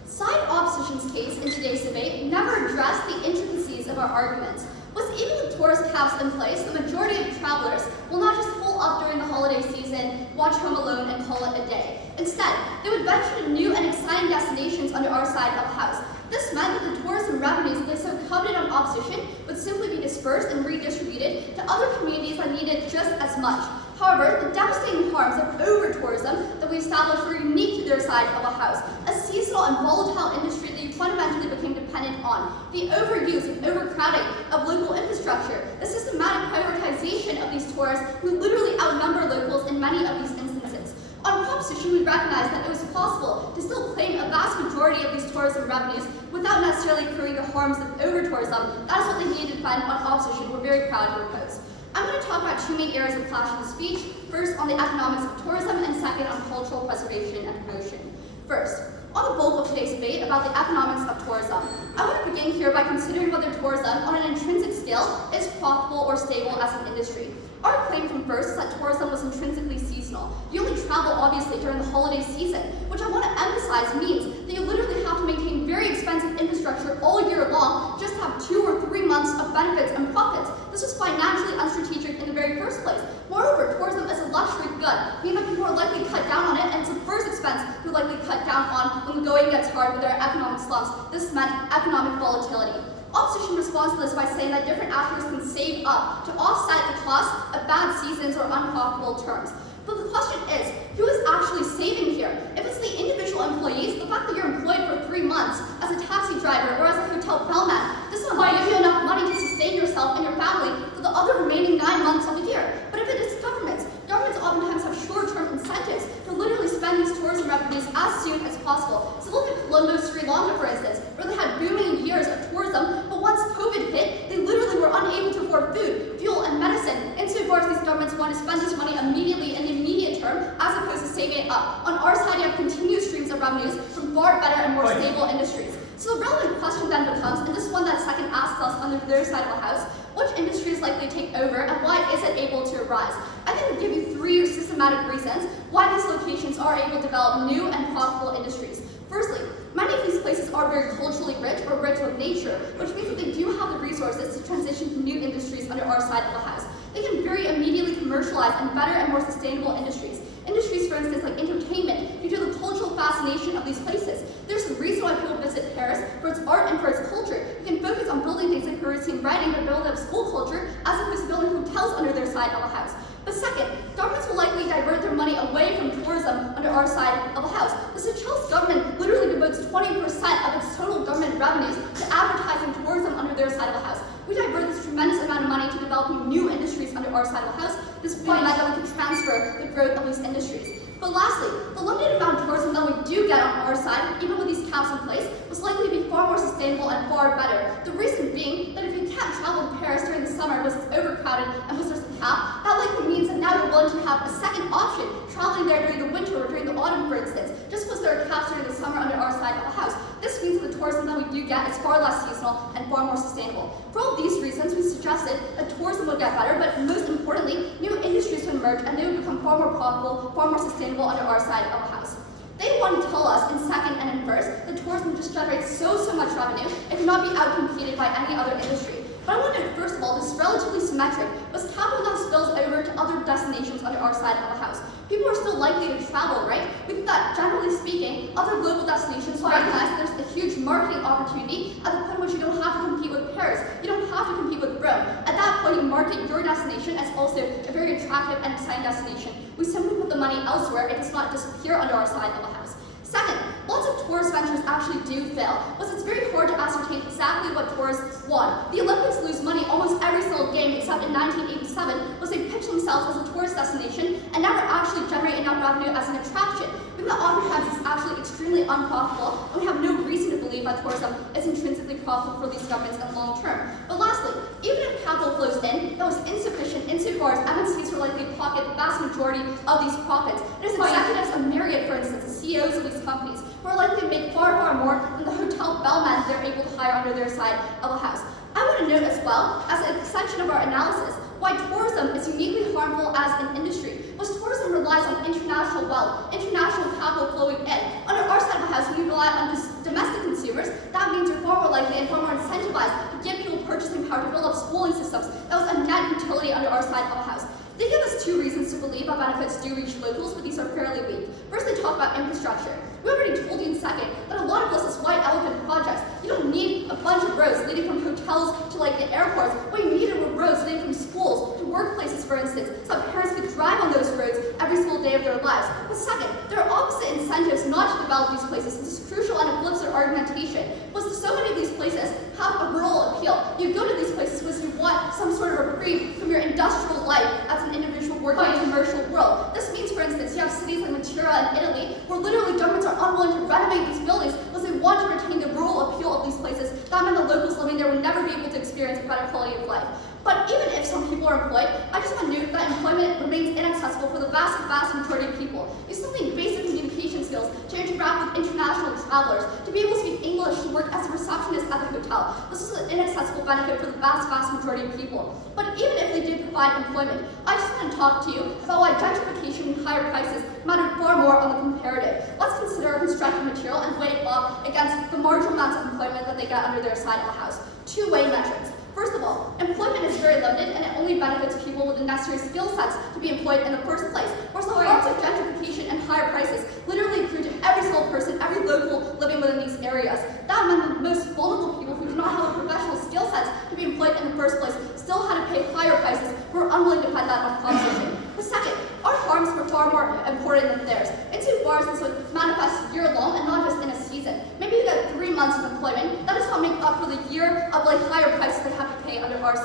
Side opposition's case in today's debate never addressed the intricacies of our arguments. With even with tourist caps in place, the majority of travelers will not just pull up during the holiday season, watch Home Alone, and call it a day. Instead, they would venture to new and exciting destinations under our side of the house. This meant that the tourism revenues they so coveted on opposition would simply be dispersed and redistributed to other communities that needed just as much. However, the devastating harms of over-tourism that we established were unique to their side of a house, a seasonal and volatile industry that you fundamentally became dependent on, the overuse and overcrowding of local infrastructure, the systematic prioritization of these tourists who literally outnumber locals in many of these instances. On proposition, we recognized that it was possible to still claim a vast majority of these tourism revenues without necessarily accruing the harms of over-tourism. That is what they needed to defend on opposition. We're very proud to oppose. I'm going to talk about two main areas of clash in the speech. First, on the economics of tourism, and second, on cultural preservation and promotion. First, on the bulk of today's debate about the economics of tourism, I want to begin here by considering whether tourism, on an intrinsic scale, is profitable or stable as an industry. Our claim from first is that tourism was intrinsically seasonal. You only travel, obviously, during the holiday season, which I want to emphasize means that you literally have to maintain very expensive infrastructure all year long just to have 2 or 3 months of benefits and profits. This was financially unstrategic in the very first place. Moreover, tourism is a luxury good, meaning that people are likely to cut down on it, and it's the first expense they're likely to cut down on when the going gets hard with their economic slumps. This meant economic volatility. Opposition responds to this by saying that different actors can save up to offset the cost of bad seasons or unprofitable terms. But the question is, who is actually saving here? If it's the individual employees, the fact that you're employed for 3 months as a taxi driver or as a hotel bellman does not give you enough money to sustain yourself and your family for the other remaining 9 months of the year. But if it is governments oftentimes have short-term incentives to literally spend these tourism revenues as soon as possible. So look at Colombo, Sri Lanka, for instance, where they had booming years of tourism, but once COVID hit, they literally were unable to afford food, fuel, and medicine. Insofar as these governments want to spend this money immediately in the immediate term, as opposed to saving it up. On our side, you have continued streams of revenues from far better and more stable industries. So the relevant question then becomes, and this is one that Second asks us on their side of the house, which industry is likely to take over and why is it able to arise? I think I'll give you 3 systematic reasons why these locations are able to develop new and profitable industries. Firstly, many of these places are very culturally rich or rich with nature, which means that they do have the resources to transition to new industries under our side of the house. They can very immediately commercialize and better and more sustainable industries. Industries, for instance, like entertainment, due to the cultural fascination of these places. There's a reason why people visit Paris for its art and for its culture. You can focus on building things like Parisian writing to build up school culture as opposed to building hotels under their side of a house. But second, governments will likely divert their money away from tourism under our side of the house. The Seychelles government literally devotes 20% of its total government revenues to advertising tourism under their side of the house. We divert this tremendous amount of money to developing new industries under our side of the house. This point meant that we could transfer the growth of these industries. But lastly, the limited amount of tourism that we do get on our side, even with these caps in place, was likely to be far more sustainable and far better. The reason being that if you can't travel to Paris during the summer because it's overcrowded and because there's a cap, that likely means that now you're willing to have a second option, traveling there during the winter or during the autumn, for instance, just because there are caps during the summer under our side of the house. This means that the tourism that we do get is far less seasonal and far more sustainable. For all these reasons, we suggested that tourism would get better, but most importantly, new industries would emerge and they would become far more profitable, far more sustainable under our side of the house. They want to tell us in second and in first that tourism just generates so much revenue it cannot be outcompeted by any other industry. But I want to note, first of all, this is relatively symmetric, because capital now spills over to other destinations under our side of the house. People are still likely to travel, right? We think that, generally speaking, other global destinations will recognize there's a huge marketing opportunity at the point in which you don't have to compete with Paris. You don't have to compete with Rome. At that point, you market your destination as also a very attractive and exciting destination. We simply put the money elsewhere. It does not disappear under our side of the house. Second, lots of tourist ventures actually do fail, because it's very hard to ascertain exactly what tourists want. The Olympics lose money almost every single game except in 1987, because they pitch themselves as a tourist destination and never actually generate enough revenue as an attraction. We know oftentimes it's actually extremely unprofitable, and we have no reason to believe that tourism is intrinsically profitable for these governments in the long term. But lastly, even if capital flows in, that was insufficient insofar as MNCs were likely to pocket the vast majority of these profits. There's executives of Marriott, for instance, the CEOs of these companies, who are likely to make far more than the hotel bellman they're able to hire under their side of a house. I want to note as well, as an extension of our analysis, why tourism is uniquely harmful as an industry. Because tourism relies on international wealth, international capital flowing in. Under our side of the house, we rely on domestic consumers. That means you're far more likely and far more incentivized to give people purchasing power to build up schooling systems. That was a net utility under our side of the house. They give us 2 reasons to believe our benefits do reach locals, but these are fairly weak. First, they talk about infrastructure. We already told you in second that a lot of this is white elephant projects. You don't need a bunch of roads leading from hotels to like the airports. What you need are roads leading from schools to workplaces, for instance, so that parents could drive on those roads every single day of their lives. But second, there are opposite incentives not to develop these places. This is crucial and it flips their argumentation. Because so many of these places have a rural appeal. You go to these places because you want some sort of reprieve from your industrial life as an individual working in a commercial world. This means, for instance, you have cities like Madeira in Italy, where literally governments are unwilling to renovate these buildings because they want to retain the rural appeal of these places. That meant the locals living there would never be able to experience a better quality of life. But even if some people are employed, I just want to note that employment remains inaccessible for the vast majority of people. You still need basic communication skills to interact with international travelers, to be able to speak English English to work as a receptionist at the hotel. This is an inaccessible benefit for the vast majority of people. But even if they did provide employment, I just want to talk to you about why gentrification and higher prices matter far more on the comparative. Let's consider construction material and weigh it up against the marginal amounts of employment that they get under their side of the house. Two-way metrics. First of all, employment is very limited and it only benefits people with the necessary skill sets to be employed in the first place. Whereas the harms of gentrification and higher prices literally accrue to every single person, every local living within these areas. That meant the most vulnerable people who do not have a professional skill sets to be employed in the first place still had to pay higher prices who are unwilling to pay that on compensation. The second, our harms were far more important than theirs, insofar as this would manifest year-long and not just in a season. Maybe you get 3 months of employment, that does not make up for the year of higher prices they have to pay under their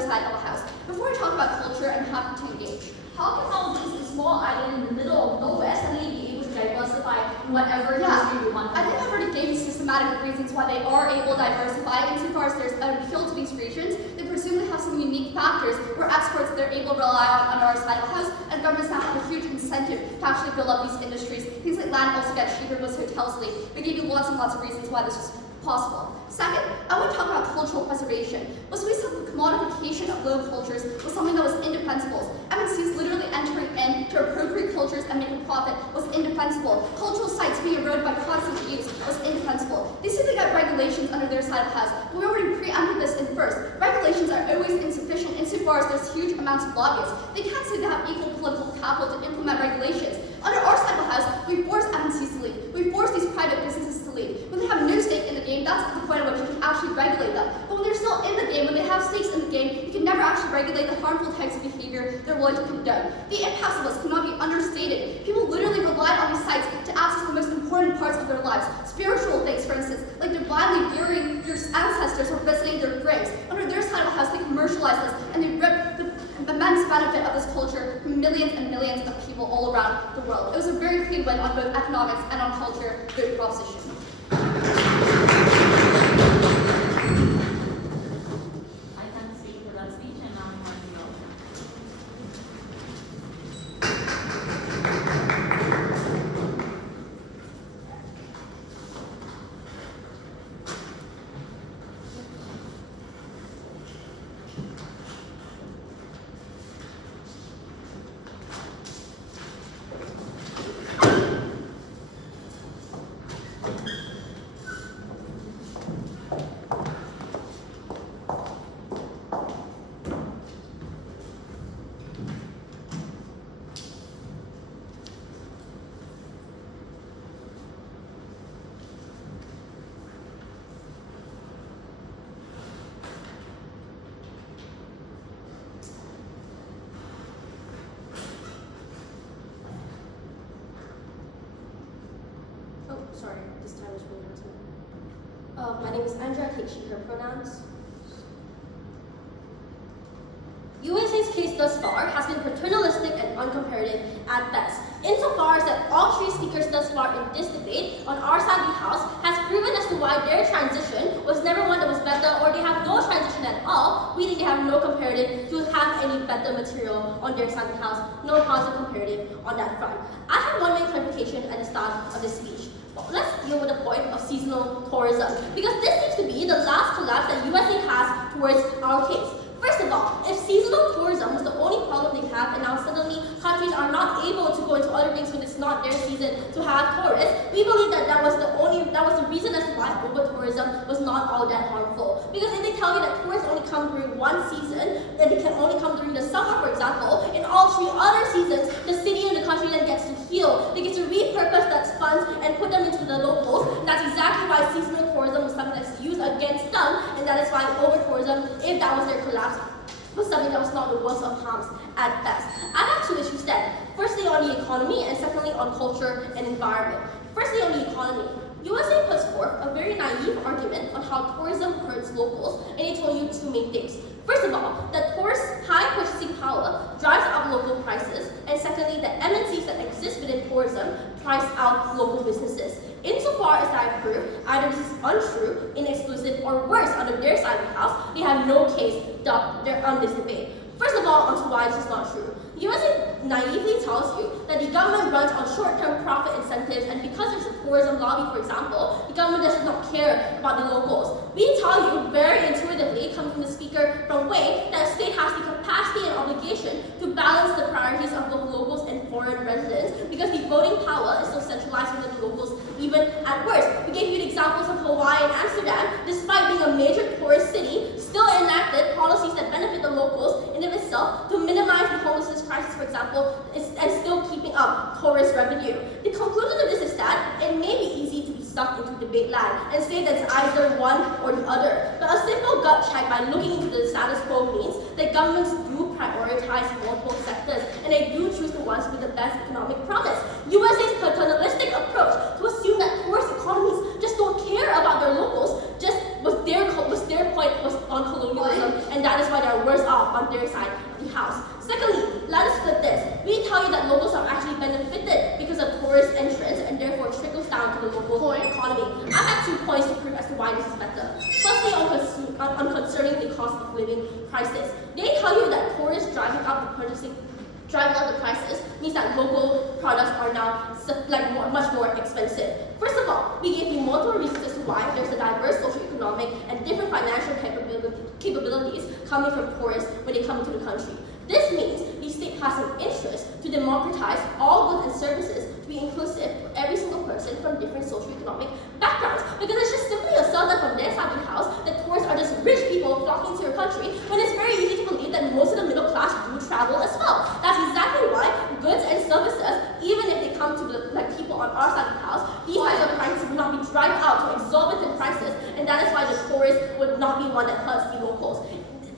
side of the house. Before I talk about culture, I'm happy to engage. How can all these small island in the middle of nowhere suddenly be able to diversify in whatever industry we want? I think I've already gave you systematic reasons why they are able to diversify. Insofar as there's an appeal to these regions, they presumably have some unique factors where exports they're able to rely on under our side of the house, and governments have a huge incentive to actually build up these industries. Things like land also get cheaper with hotels leave. We gave you lots and lots of reasons why this is possible. Second, I want to talk about cultural preservation. Was we said the commodification of low cultures was something that was indefensible. MNCs literally entering in to appropriate cultures and make a profit was indefensible. Cultural sites being eroded by constant use was indefensible. They say they got regulations under their side of the house, but we already preempted this in first. Regulations are always insufficient insofar as there's huge amounts of lobbyists. They can't say they have equal political capital to implement regulations. Under our side of the house, we force MNCs to leave. We force these private businesses to leave. When they have no stake in the game, that's the point at which you can actually regulate them. But when they're still in the game, when they have stakes in the game, you can never actually regulate the harmful types of behavior they're willing to condone. The impacts of this cannot be understated. People literally relied on these sites to access the most important parts of their lives. Spiritual things, for instance, like divinely burying your ancestors or visiting their graves. Under their side of the house, they commercialize this and they rip the immense benefit of this culture from millions and millions of people all around the world. It was a very clean win on both economics and on culture. Good proposition. I thank the speaker for that speech, and now I'm going to go. Oh, sorry, this time is really hard. My name is Andrea, take she, her pronouns. USA's case thus far has been paternalistic and uncomparative at best, insofar as that all three speakers thus far in this debate on our side of the house has proven as to why their transition was never one that was better, or they have no transition at all, meaning they have no comparative to have any better material on their side of the house, no positive comparative on that front. I have one main clarification at the start of this speech. Let's deal with the point of seasonal tourism, because this seems to be the last collapse that USA has towards our case. First of all, if seasonal tourism was the only problem they have, and now suddenly countries are not able to go into other things when it's not their season to have tourists, we believe that that was the reason as to why over-tourism was not all that harmful. Because if they tell you that tourists only come during one season, then they can only come during the summer, for example, in all three other seasons, the city and the country then gets to heal. They get to repurpose that funds and put them into the locals. And that's exactly why seasonal tourism was something that's used against them, and that is why over-tourism, if that was their collapse, was something that was not the worst of harms at best. I have two issues then. Firstly on the economy, and secondly on culture and environment. Firstly on the economy. USA puts forth a very naive argument on how tourism hurts locals, and they told you two main things. First of all, that tourists' high purchasing power drives up local prices, and secondly, that MNCs that exist within tourism price out local businesses. Insofar as I have proved, either this is untrue, inexclusive, or worse, under their side of the house, they have no case on this debate. First of all, onto why this is not true. USA naively tells you that the government runs on short-term profit incentives, and because there's a tourism lobby, for example, the government does not care about the locals. We tell you very intuitively, coming from the speaker from Wei, that a state has the capacity and obligation to balance the priorities of both locals and foreign residents, because the voting power is so centralized within the locals, even at worst. We gave you the examples of Hawaii and Amsterdam, despite being a major tourist city, still enacted policies that benefit the locals in of itself to minimize the homelessness crisis, for example, and still keeping up tourist revenue. The conclusion of this is that it may be easy to be sucked into debate land and say that it's either one or the other, but a simple gut check by looking into the status quo means that governments do prioritize multiple sectors, and they do choose the ones with the best economic promise. USA's paternalistic approach to assume that tourist economies just don't care about their locals just was their point was on colonialism, and that is why they're worse off on their side of the house. Secondly, let us flip this. We tell you that locals are actually benefited because of tourist entrance and therefore trickles down to the local economy. I have 2 points to prove as to why this is better. Firstly, on concerning the cost of living crisis. They tell you that tourists driving up the prices means that local products are now much more expensive. First of all, we gave you multiple reasons as to why there's a diverse socioeconomic and different financial capabilities coming from tourists when they come into the country. This means the state has an interest to democratize all goods and services to be inclusive for every single person from different socioeconomic backgrounds. Because it's just simply asserted from their side of the house that tourists are just rich people flocking to your country, when it's very easy to believe that most of the middle class do travel as well. That's exactly why goods and services, even if they come to the people on our side of the house, these types of prices would not be driven out to exorbitant prices, and that is why the tourist would not be one that hurts the locals.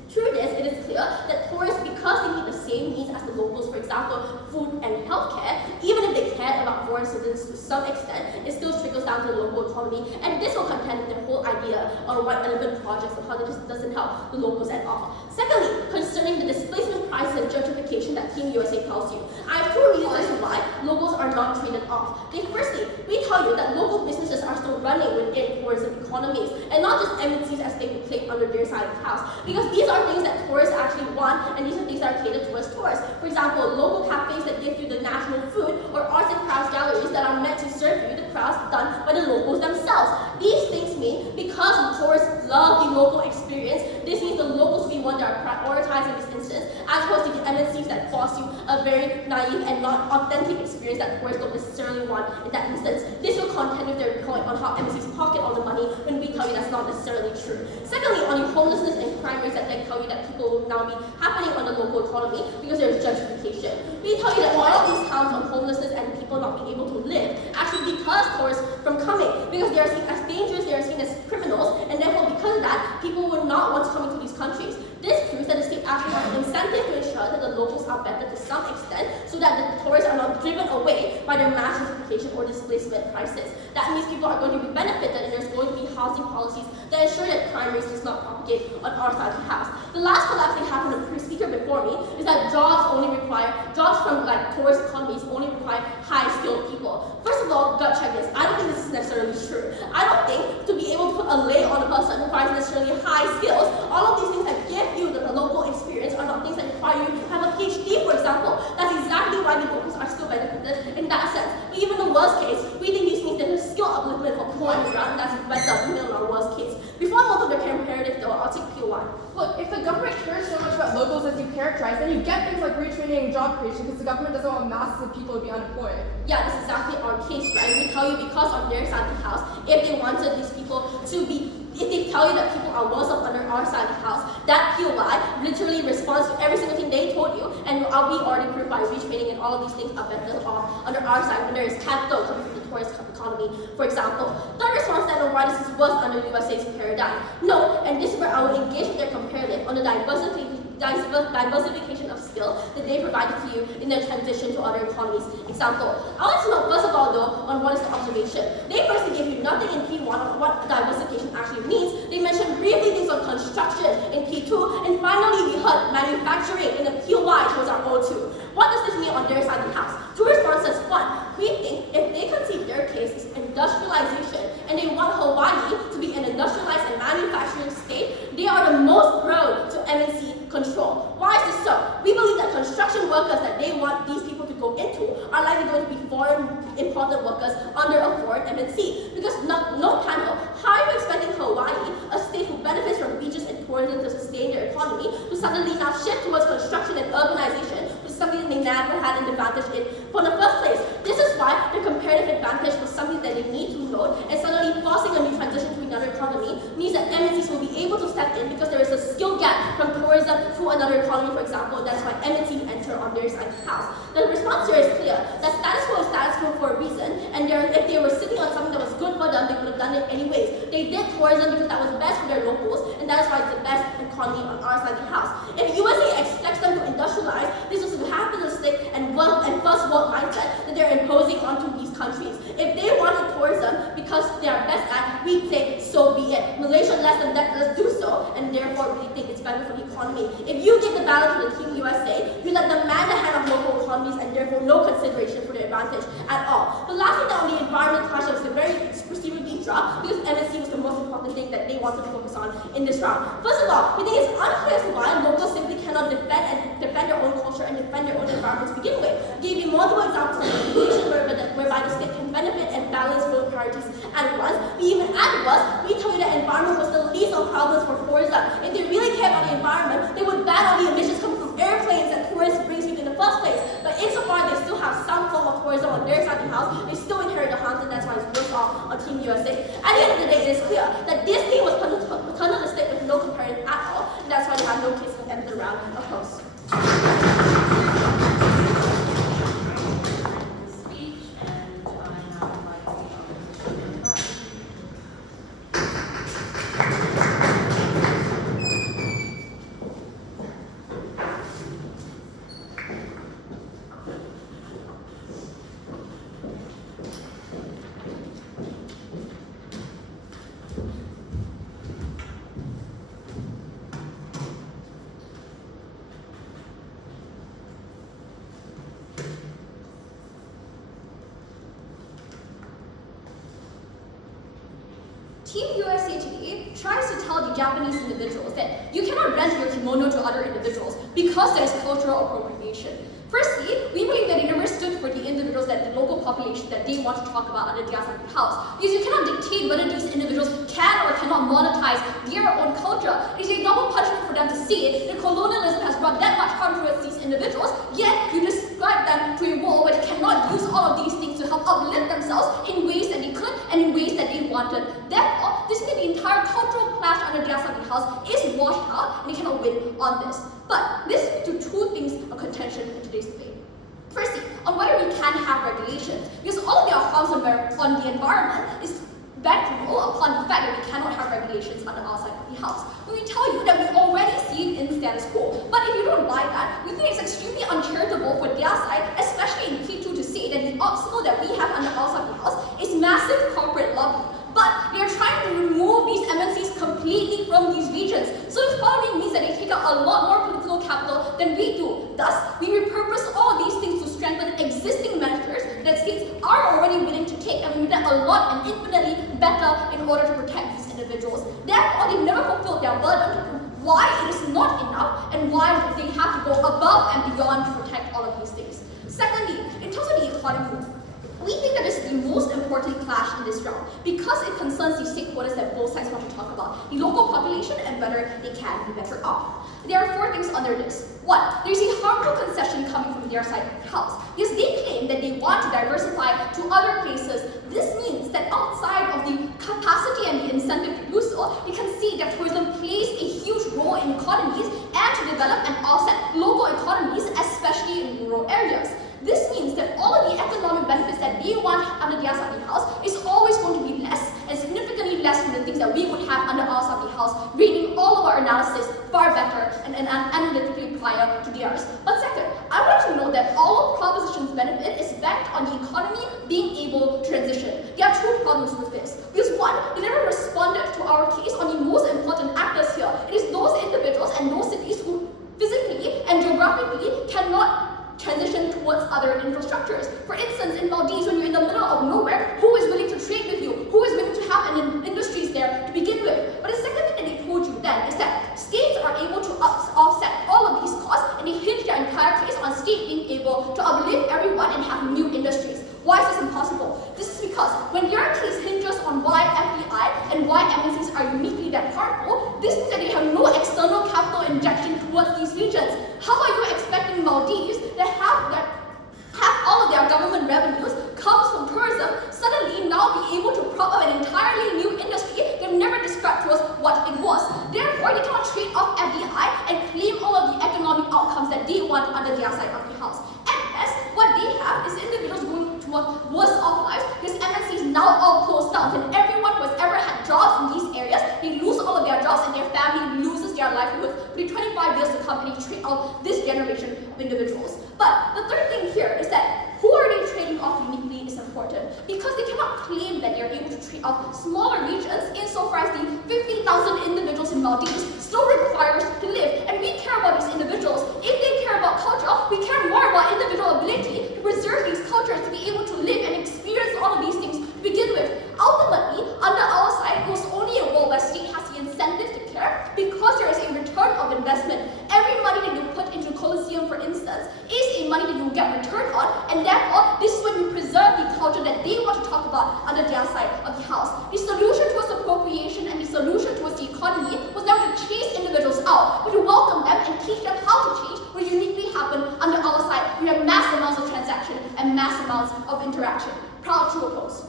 Through this, it is clear that tourists, because they meet the same needs as the locals, for example, food and healthcare, even if they care about foreign citizens to some extent, it still trickles down to the local economy, and this will contend with their whole idea on white elephant projects and how that just doesn't help the locals at all. Secondly, concerning the displacement price and gentrification that Team USA tells you, I have 2 reasons as to why locals are not traded off. Firstly, we tell you that local businesses are still running within tourism economies, and not just MNCs as they would play under their side of the house, because these are things that tourists actually want, and these are things that are catered towards tourists. For example, local cafes that give you the national food, or arts and crafts galleries that are meant to serve you the crafts done by the locals themselves. These things mean, because the tourists love the local experience, this means the locals will be one that are prioritized in this instance, as opposed to the MNCs that force you a very naive and not authentic experience that tourists don't necessarily want in that instance. This will contend with their point on how MNCs pocket all the money, when we tell you that's not necessarily true. Secondly, on the homelessness and crime rates that they tell you that people will now be happening on the local economy because there is gentrification. We tell you that all of these counts on homelessness and people not being able to live actually because tourists from coming, because they are seen as dangerous, they are seen as criminals, and therefore because of that, people will not want to come into these countries. This proves that the state actually has an incentive to ensure that the locals are better to some extent, so that the tourists are not driven away by their mass gentrification or displacement crisis. That means people are going to be benefited, and there's going to be housing policies that ensure that crime rates does not propagate on our side of the house. The last collapse they have from the speaker before me is that jobs from tourist economies only require high-skilled people. First of all, gut check this. I don't think this is necessarily true. I don't think to be able to put a lay on a person requires necessarily high skills. All of these things that give you the local experience are not things that require you to have a PhD, for example. That's exactly why the locals are still benefited in that sense. But even in the worst case, we think these means there's a skill upliftment for poor and ground, and that's better even in our worst case. Before I move to the comparative though, I'll take P1. Look, if the government cares so much about locals as you characterize, then you get things like retraining and job creation because the government doesn't want masses of people to be unemployed. Yeah, that's exactly our case, right? We tell you because on their side of the house, if they wanted these people to be, if they tell you that people are worse off under our side of the house, that POI literally responds to every single thing they told you, and we already proved by retraining and all of these things are better off under our side when there is capital coming from the tourist economy, for example. Third response then on why this is worse under USA's paradigm. No, and this is where I will engage with their comparative on the diversification of skill that they provided to you in their transition to other economies. Example, I want to know first of all though on what is the observation. They firstly give you nothing in P1 on what diversification actually means. They mentioned briefly things on construction in P2, and finally we heard manufacturing in the POI towards our O2. What does this mean on their side of the house? 2 responses. 1, we think if they conceive their case is industrialization and they want Hawaii to be an industrialized and manufacturing state, they are the most prone to MNC control. Why is this so? We believe that construction workers that public workers under a foreign MNC. Because no panel, how are you expecting Hawaii, a state who benefits from beaches and tourism to sustain their economy, to suddenly now shift towards construction and urbanization, which is something that they never had an advantage in from the first place? This is why the comparative advantage was something that they need to note, and suddenly forcing a new transition to another economy means that MNCs will be able to step in because there is a skill gap from tourism to another economy, for example, and that's why MNCs enter on their side of the house. The response here is clear, that status quo is status quo for a reason, and if they were sitting on something that was good for them, they would have done it anyways. They did tourism because that was best for their locals, and that is why it's the best economy on our side of the house. If USA expects them to industrialize, this is a capitalistic and first world mindset that they're imposing onto these countries. If they wanted tourism because they are best at, we'd say, so be it. Malaysia less than that, let's do so, and therefore we think it's better for the economy. If you give the battle to the Team USA, you let them man the hand of local economies and therefore no consideration for their advantage at all. The last thing on the environment clash was a very perceivably dropped because MSC was the most important thing that they wanted to focus on in this round. First of all, we think it's unclear as to why locals simply cannot defend their own culture and defend their own environment to begin with. We gave you multiple examples of education whereby the state can benefit and balance both priorities at once. We even added was, we told you that environment was the least of problems for tourism. If they really cared about the environment, they would ban all the emissions coming from airplanes that tourists brings you in the first place. But insofar they still have some form of tourism on their side of the house, they still inherit the harms, and that's why it's worse off on Team USA. At the end of the day, it is clear that this team was paternalistic with no comparative at all, and that's why they have no case at the end of the round of hosts. Speech, and I now invite the opposition to Team USA today tries to tell the Japanese individuals that you cannot rent your kimono to other individuals because there is cultural appropriation. Firstly, we believe that they never stood for the individuals, that the local population that they want to talk about under the Asaki House. Because you cannot dictate whether these individuals can or cannot monetize their own culture. It is a double punishment for them to see that colonialism has brought that much harm towards these individuals, yet you describe them to a world where they cannot use all of these things to help uplift themselves in ways that they could and in ways that they wanted. Therefore, this means the entire cultural clash under the Asaki House is washed out, and they cannot win on this. But this leads to two things of contention in today's debate. Firstly, on whether we can have regulations, because all of their harms on the environment is bankroll upon the fact that we cannot have regulations on the outside of the house. When we tell you that we already see it in status quo, but if you don't buy that, we think it's extremely uncharitable for their side, especially in P2, to say that the obstacle that we have on the outside of the house is massive corporate lobby. But they are trying to remove these MNCs completely from these regions. So this probably means that they take out a lot more political capital than we do. Thus, we repurpose all these things to strengthen existing measures that states are already willing to take, and we do that a lot and infinitely better in order to protect these individuals. Therefore, they never fulfilled their burden to prove why it is not enough and why they have to go above and beyond to protect all of these things. Secondly, in terms of the economy, we think that this is the most important clash in this round because it concerns the stakeholders that both sides want to talk about, the local population and whether they can be better off. There are four things under this. One, there's a harmful concession coming from their side of the house because they claim that they want to diversify to other places. This means that outside of the capacity and the incentive to do so, you can see that tourism plays a huge role in economies and to develop and offset local economies, especially in rural areas. This means that all of the economic benefits that they want under the Asaki House is always going to be less and significantly less from the things that we would have under our Asaki House, reading all of our analysis far better and analytically prior to theirs. But second, I want to note that all of proposition's benefit is backed on the economy being able to transition. There are two problems with this. Because one, they never responded to our case on the most important actors here. It is those individuals and those cities who physically and geographically cannot transition towards other infrastructures. For instance, in Maldives, when you're in the middle of nowhere, who is willing to trade with you? Who is willing to have industries there to begin with? But the second thing that they told you then is that states are able to offset all of these costs, and they hinge their entire case on state being able to uplift everyone and have new industries. Why is this impossible? are uniquely that powerful, this means that they have no external capital injection towards these regions. How are you expecting Maldives that have all of their government revenues comes from tourism suddenly now be able to prop up an entirely new industry they've never described to us what it was? Therefore, they cannot trade off FDI and claim all of the economic outcomes that they want under their side of the house. At best, what they have is individuals going towards worse off lives because MNCs now all closed down, and everyone who has ever had jobs in these areas, they lose all of their jobs and their family loses their livelihood for the 25 years to come, and they trade out this generation of individuals. But the third thing here is that who are they trading off uniquely is important, because they cannot claim that they are able to trade off smaller regions insofar as the 15,000 individuals in Maldives still require us to live, and we care about these individuals. If they care about culture, we care more about individual ability to preserve these cultures, to be able to live and experience all of these things to begin with. Ultimately, under our side, it was only a world where state has the incentive to care because there is a return of investment. Every money that you put into Colosseum, for instance, is a money that you get returned on, and therefore, this is when we preserve the culture that they want to talk about under their side of the house. The solution towards appropriation and the solution towards the economy was never to chase individuals out, but to welcome them and teach them how to change. What uniquely happened under our side, we have mass amounts of transaction and mass amounts of interaction. Proud to oppose.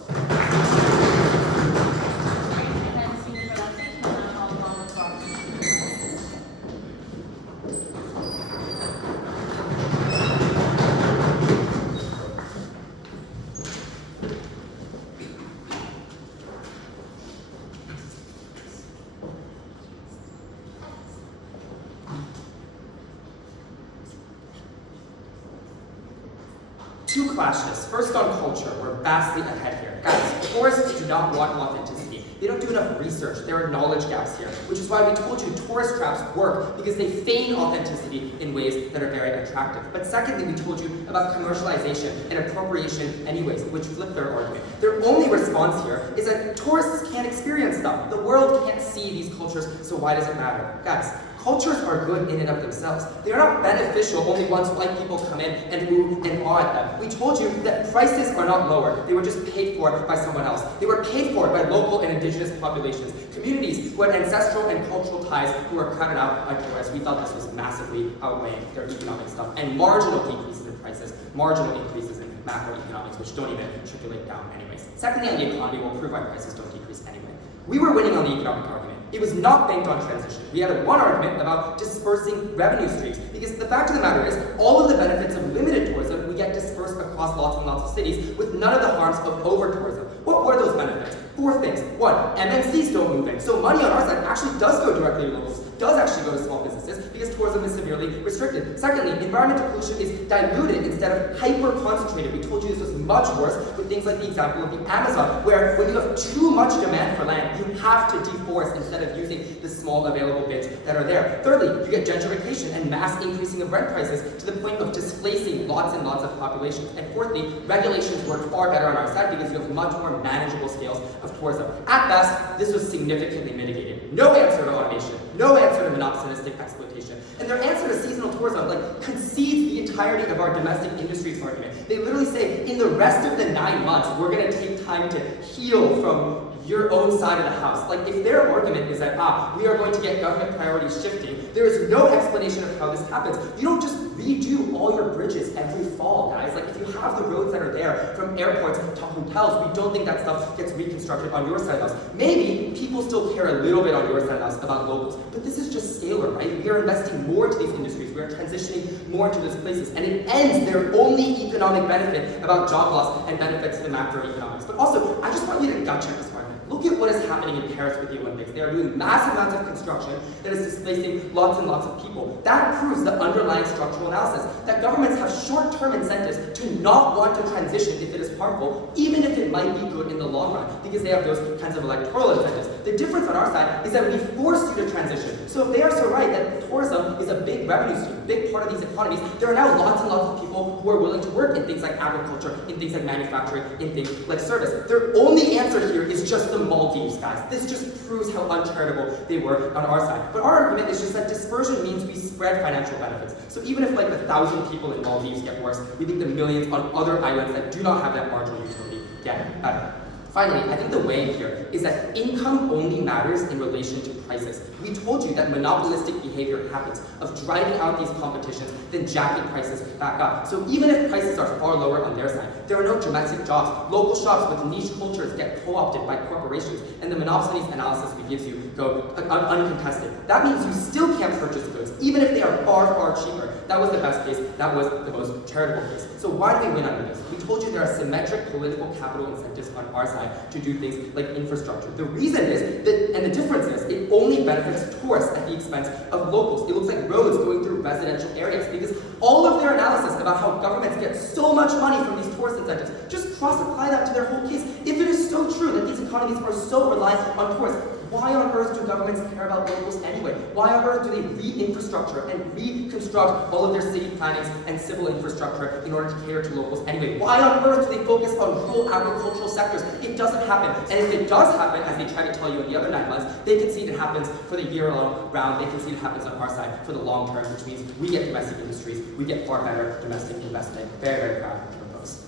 Two clashes. First on culture, we're vastly ahead here. Guys, tourists do not want authenticity. They don't do enough research. There are knowledge gaps here, which is why we told you tourist traps work, because they feign authenticity in ways that are very attractive. But secondly, we told you about commercialization and appropriation anyways, which flip their argument. Their only response here is that tourists can't experience stuff. The world can't see these cultures, so why does it matter? Guys, cultures are good in and of themselves. They are not beneficial only once white people come in and move and awe at them. We told you that prices are not lower. They were just paid for by someone else. They were paid for by local and indigenous populations, communities who had ancestral and cultural ties who were crowded out by tourists. We thought this was massively outweighing their economic stuff, and marginal decreases in prices, marginal increases in macroeconomics, which don't even trickle down anyways. Secondly, on the economy, we'll prove why prices don't decrease anyway. We were winning on the economic argument. It was not banked on transition. We had one argument about dispersing revenue streams, because the fact of the matter is, all of the benefits of limited tourism we get dispersed across lots and lots of cities with none of the harms of over-tourism. What were those benefits? 4 things. 1, MNCs don't move in, so money on our side actually does go directly to locals, does actually go to small businesses, because tourism is severely restricted. Secondly, environmental pollution is diluted instead of hyper-concentrated. We told you this was much worse with things like the example of the Amazon, where when you have too much demand for land, you have to deforest instead of using the small available bits that are there. Thirdly, you get gentrification and mass increasing of rent prices to the point of displacing lots and lots of populations. And fourthly, regulations work far better on our side because you have much more manageable scales of tourism. At best, this was significantly mitigated. No answer to automation, no answer to monopolistic exploitation. And their answer to seasonal tourism concedes the entirety of our domestic industry's argument. They literally say, in the rest of the 9 months, we're going to take time to heal from your own side of the house. If their argument is that, we are going to get government priorities shifting, there is no explanation of how this happens. You don't just redo all your bridges every fall, guys. If you have the roads that are there, from airports to hotels, we don't think that stuff gets reconstructed on your side of the house. Maybe people still care a little bit on your side of the house about locals, but this is just scalar, right? We are investing more into these industries, we are transitioning more into those places, and it ends their only economic benefit about job loss and benefits to the macroeconomics. But also, I just want you to gut check this argument. Look at what is happening in Paris with the Olympics. They are doing massive amounts of construction that is displacing lots and lots of people. That proves the underlying structural analysis, that governments have short-term incentives to not want to transition if it is harmful, even if it might be good in the long run, because they have those kinds of electoral incentives. The difference on our side is that we force you to transition. So if they are so right that tourism is a big revenue stream, a big part of these economies, there are now lots and lots of people who are willing to work in things like agriculture, in things like manufacturing, in things like service. Their only answer here is just the Maldives, guys. This just proves how uncharitable they were on our side. But our argument is just that dispersion means we spread financial benefits. So even if the 1,000 people in Maldives get worse, we think the millions on other islands that do not have that marginal utility get better. Finally, I think the way here is that income only matters in relation to prices. We told you that monopolistic behavior happens of driving out these competitions, then jacking prices back up. So even if prices are far lower on their side, there are no domestic jobs. Local shops with niche cultures get co-opted by corporations, and the monopolies analysis we give you go uncontested. That means you still can't purchase goods, even if they are far, far cheaper. That was the best case. That was the most charitable case. So why do we win under this? We told you there are symmetric political capital incentives on our side to do things like infrastructure. The reason is that, and the difference is, it only benefits tourists at the expense of locals. It looks like roads going through residential areas because all of their analysis about how governments get so much money from these tourist incentives, just cross-apply that to their whole case. If it is so true that these economies are so reliant on tourists, why on earth do governments care about locals anyway? Why on earth do they re-infrastructure and reconstruct all of their city plannings and civil infrastructure in order to cater to locals anyway? Why on earth do they focus on rural agricultural sectors? It doesn't happen. And if it does happen, as they try to tell you in the other 9 months, they concede it happens for the year-long round. They concede it happens on our side for the long term, which means we get domestic industries, we get far better domestic investment. Very, very proud to propose.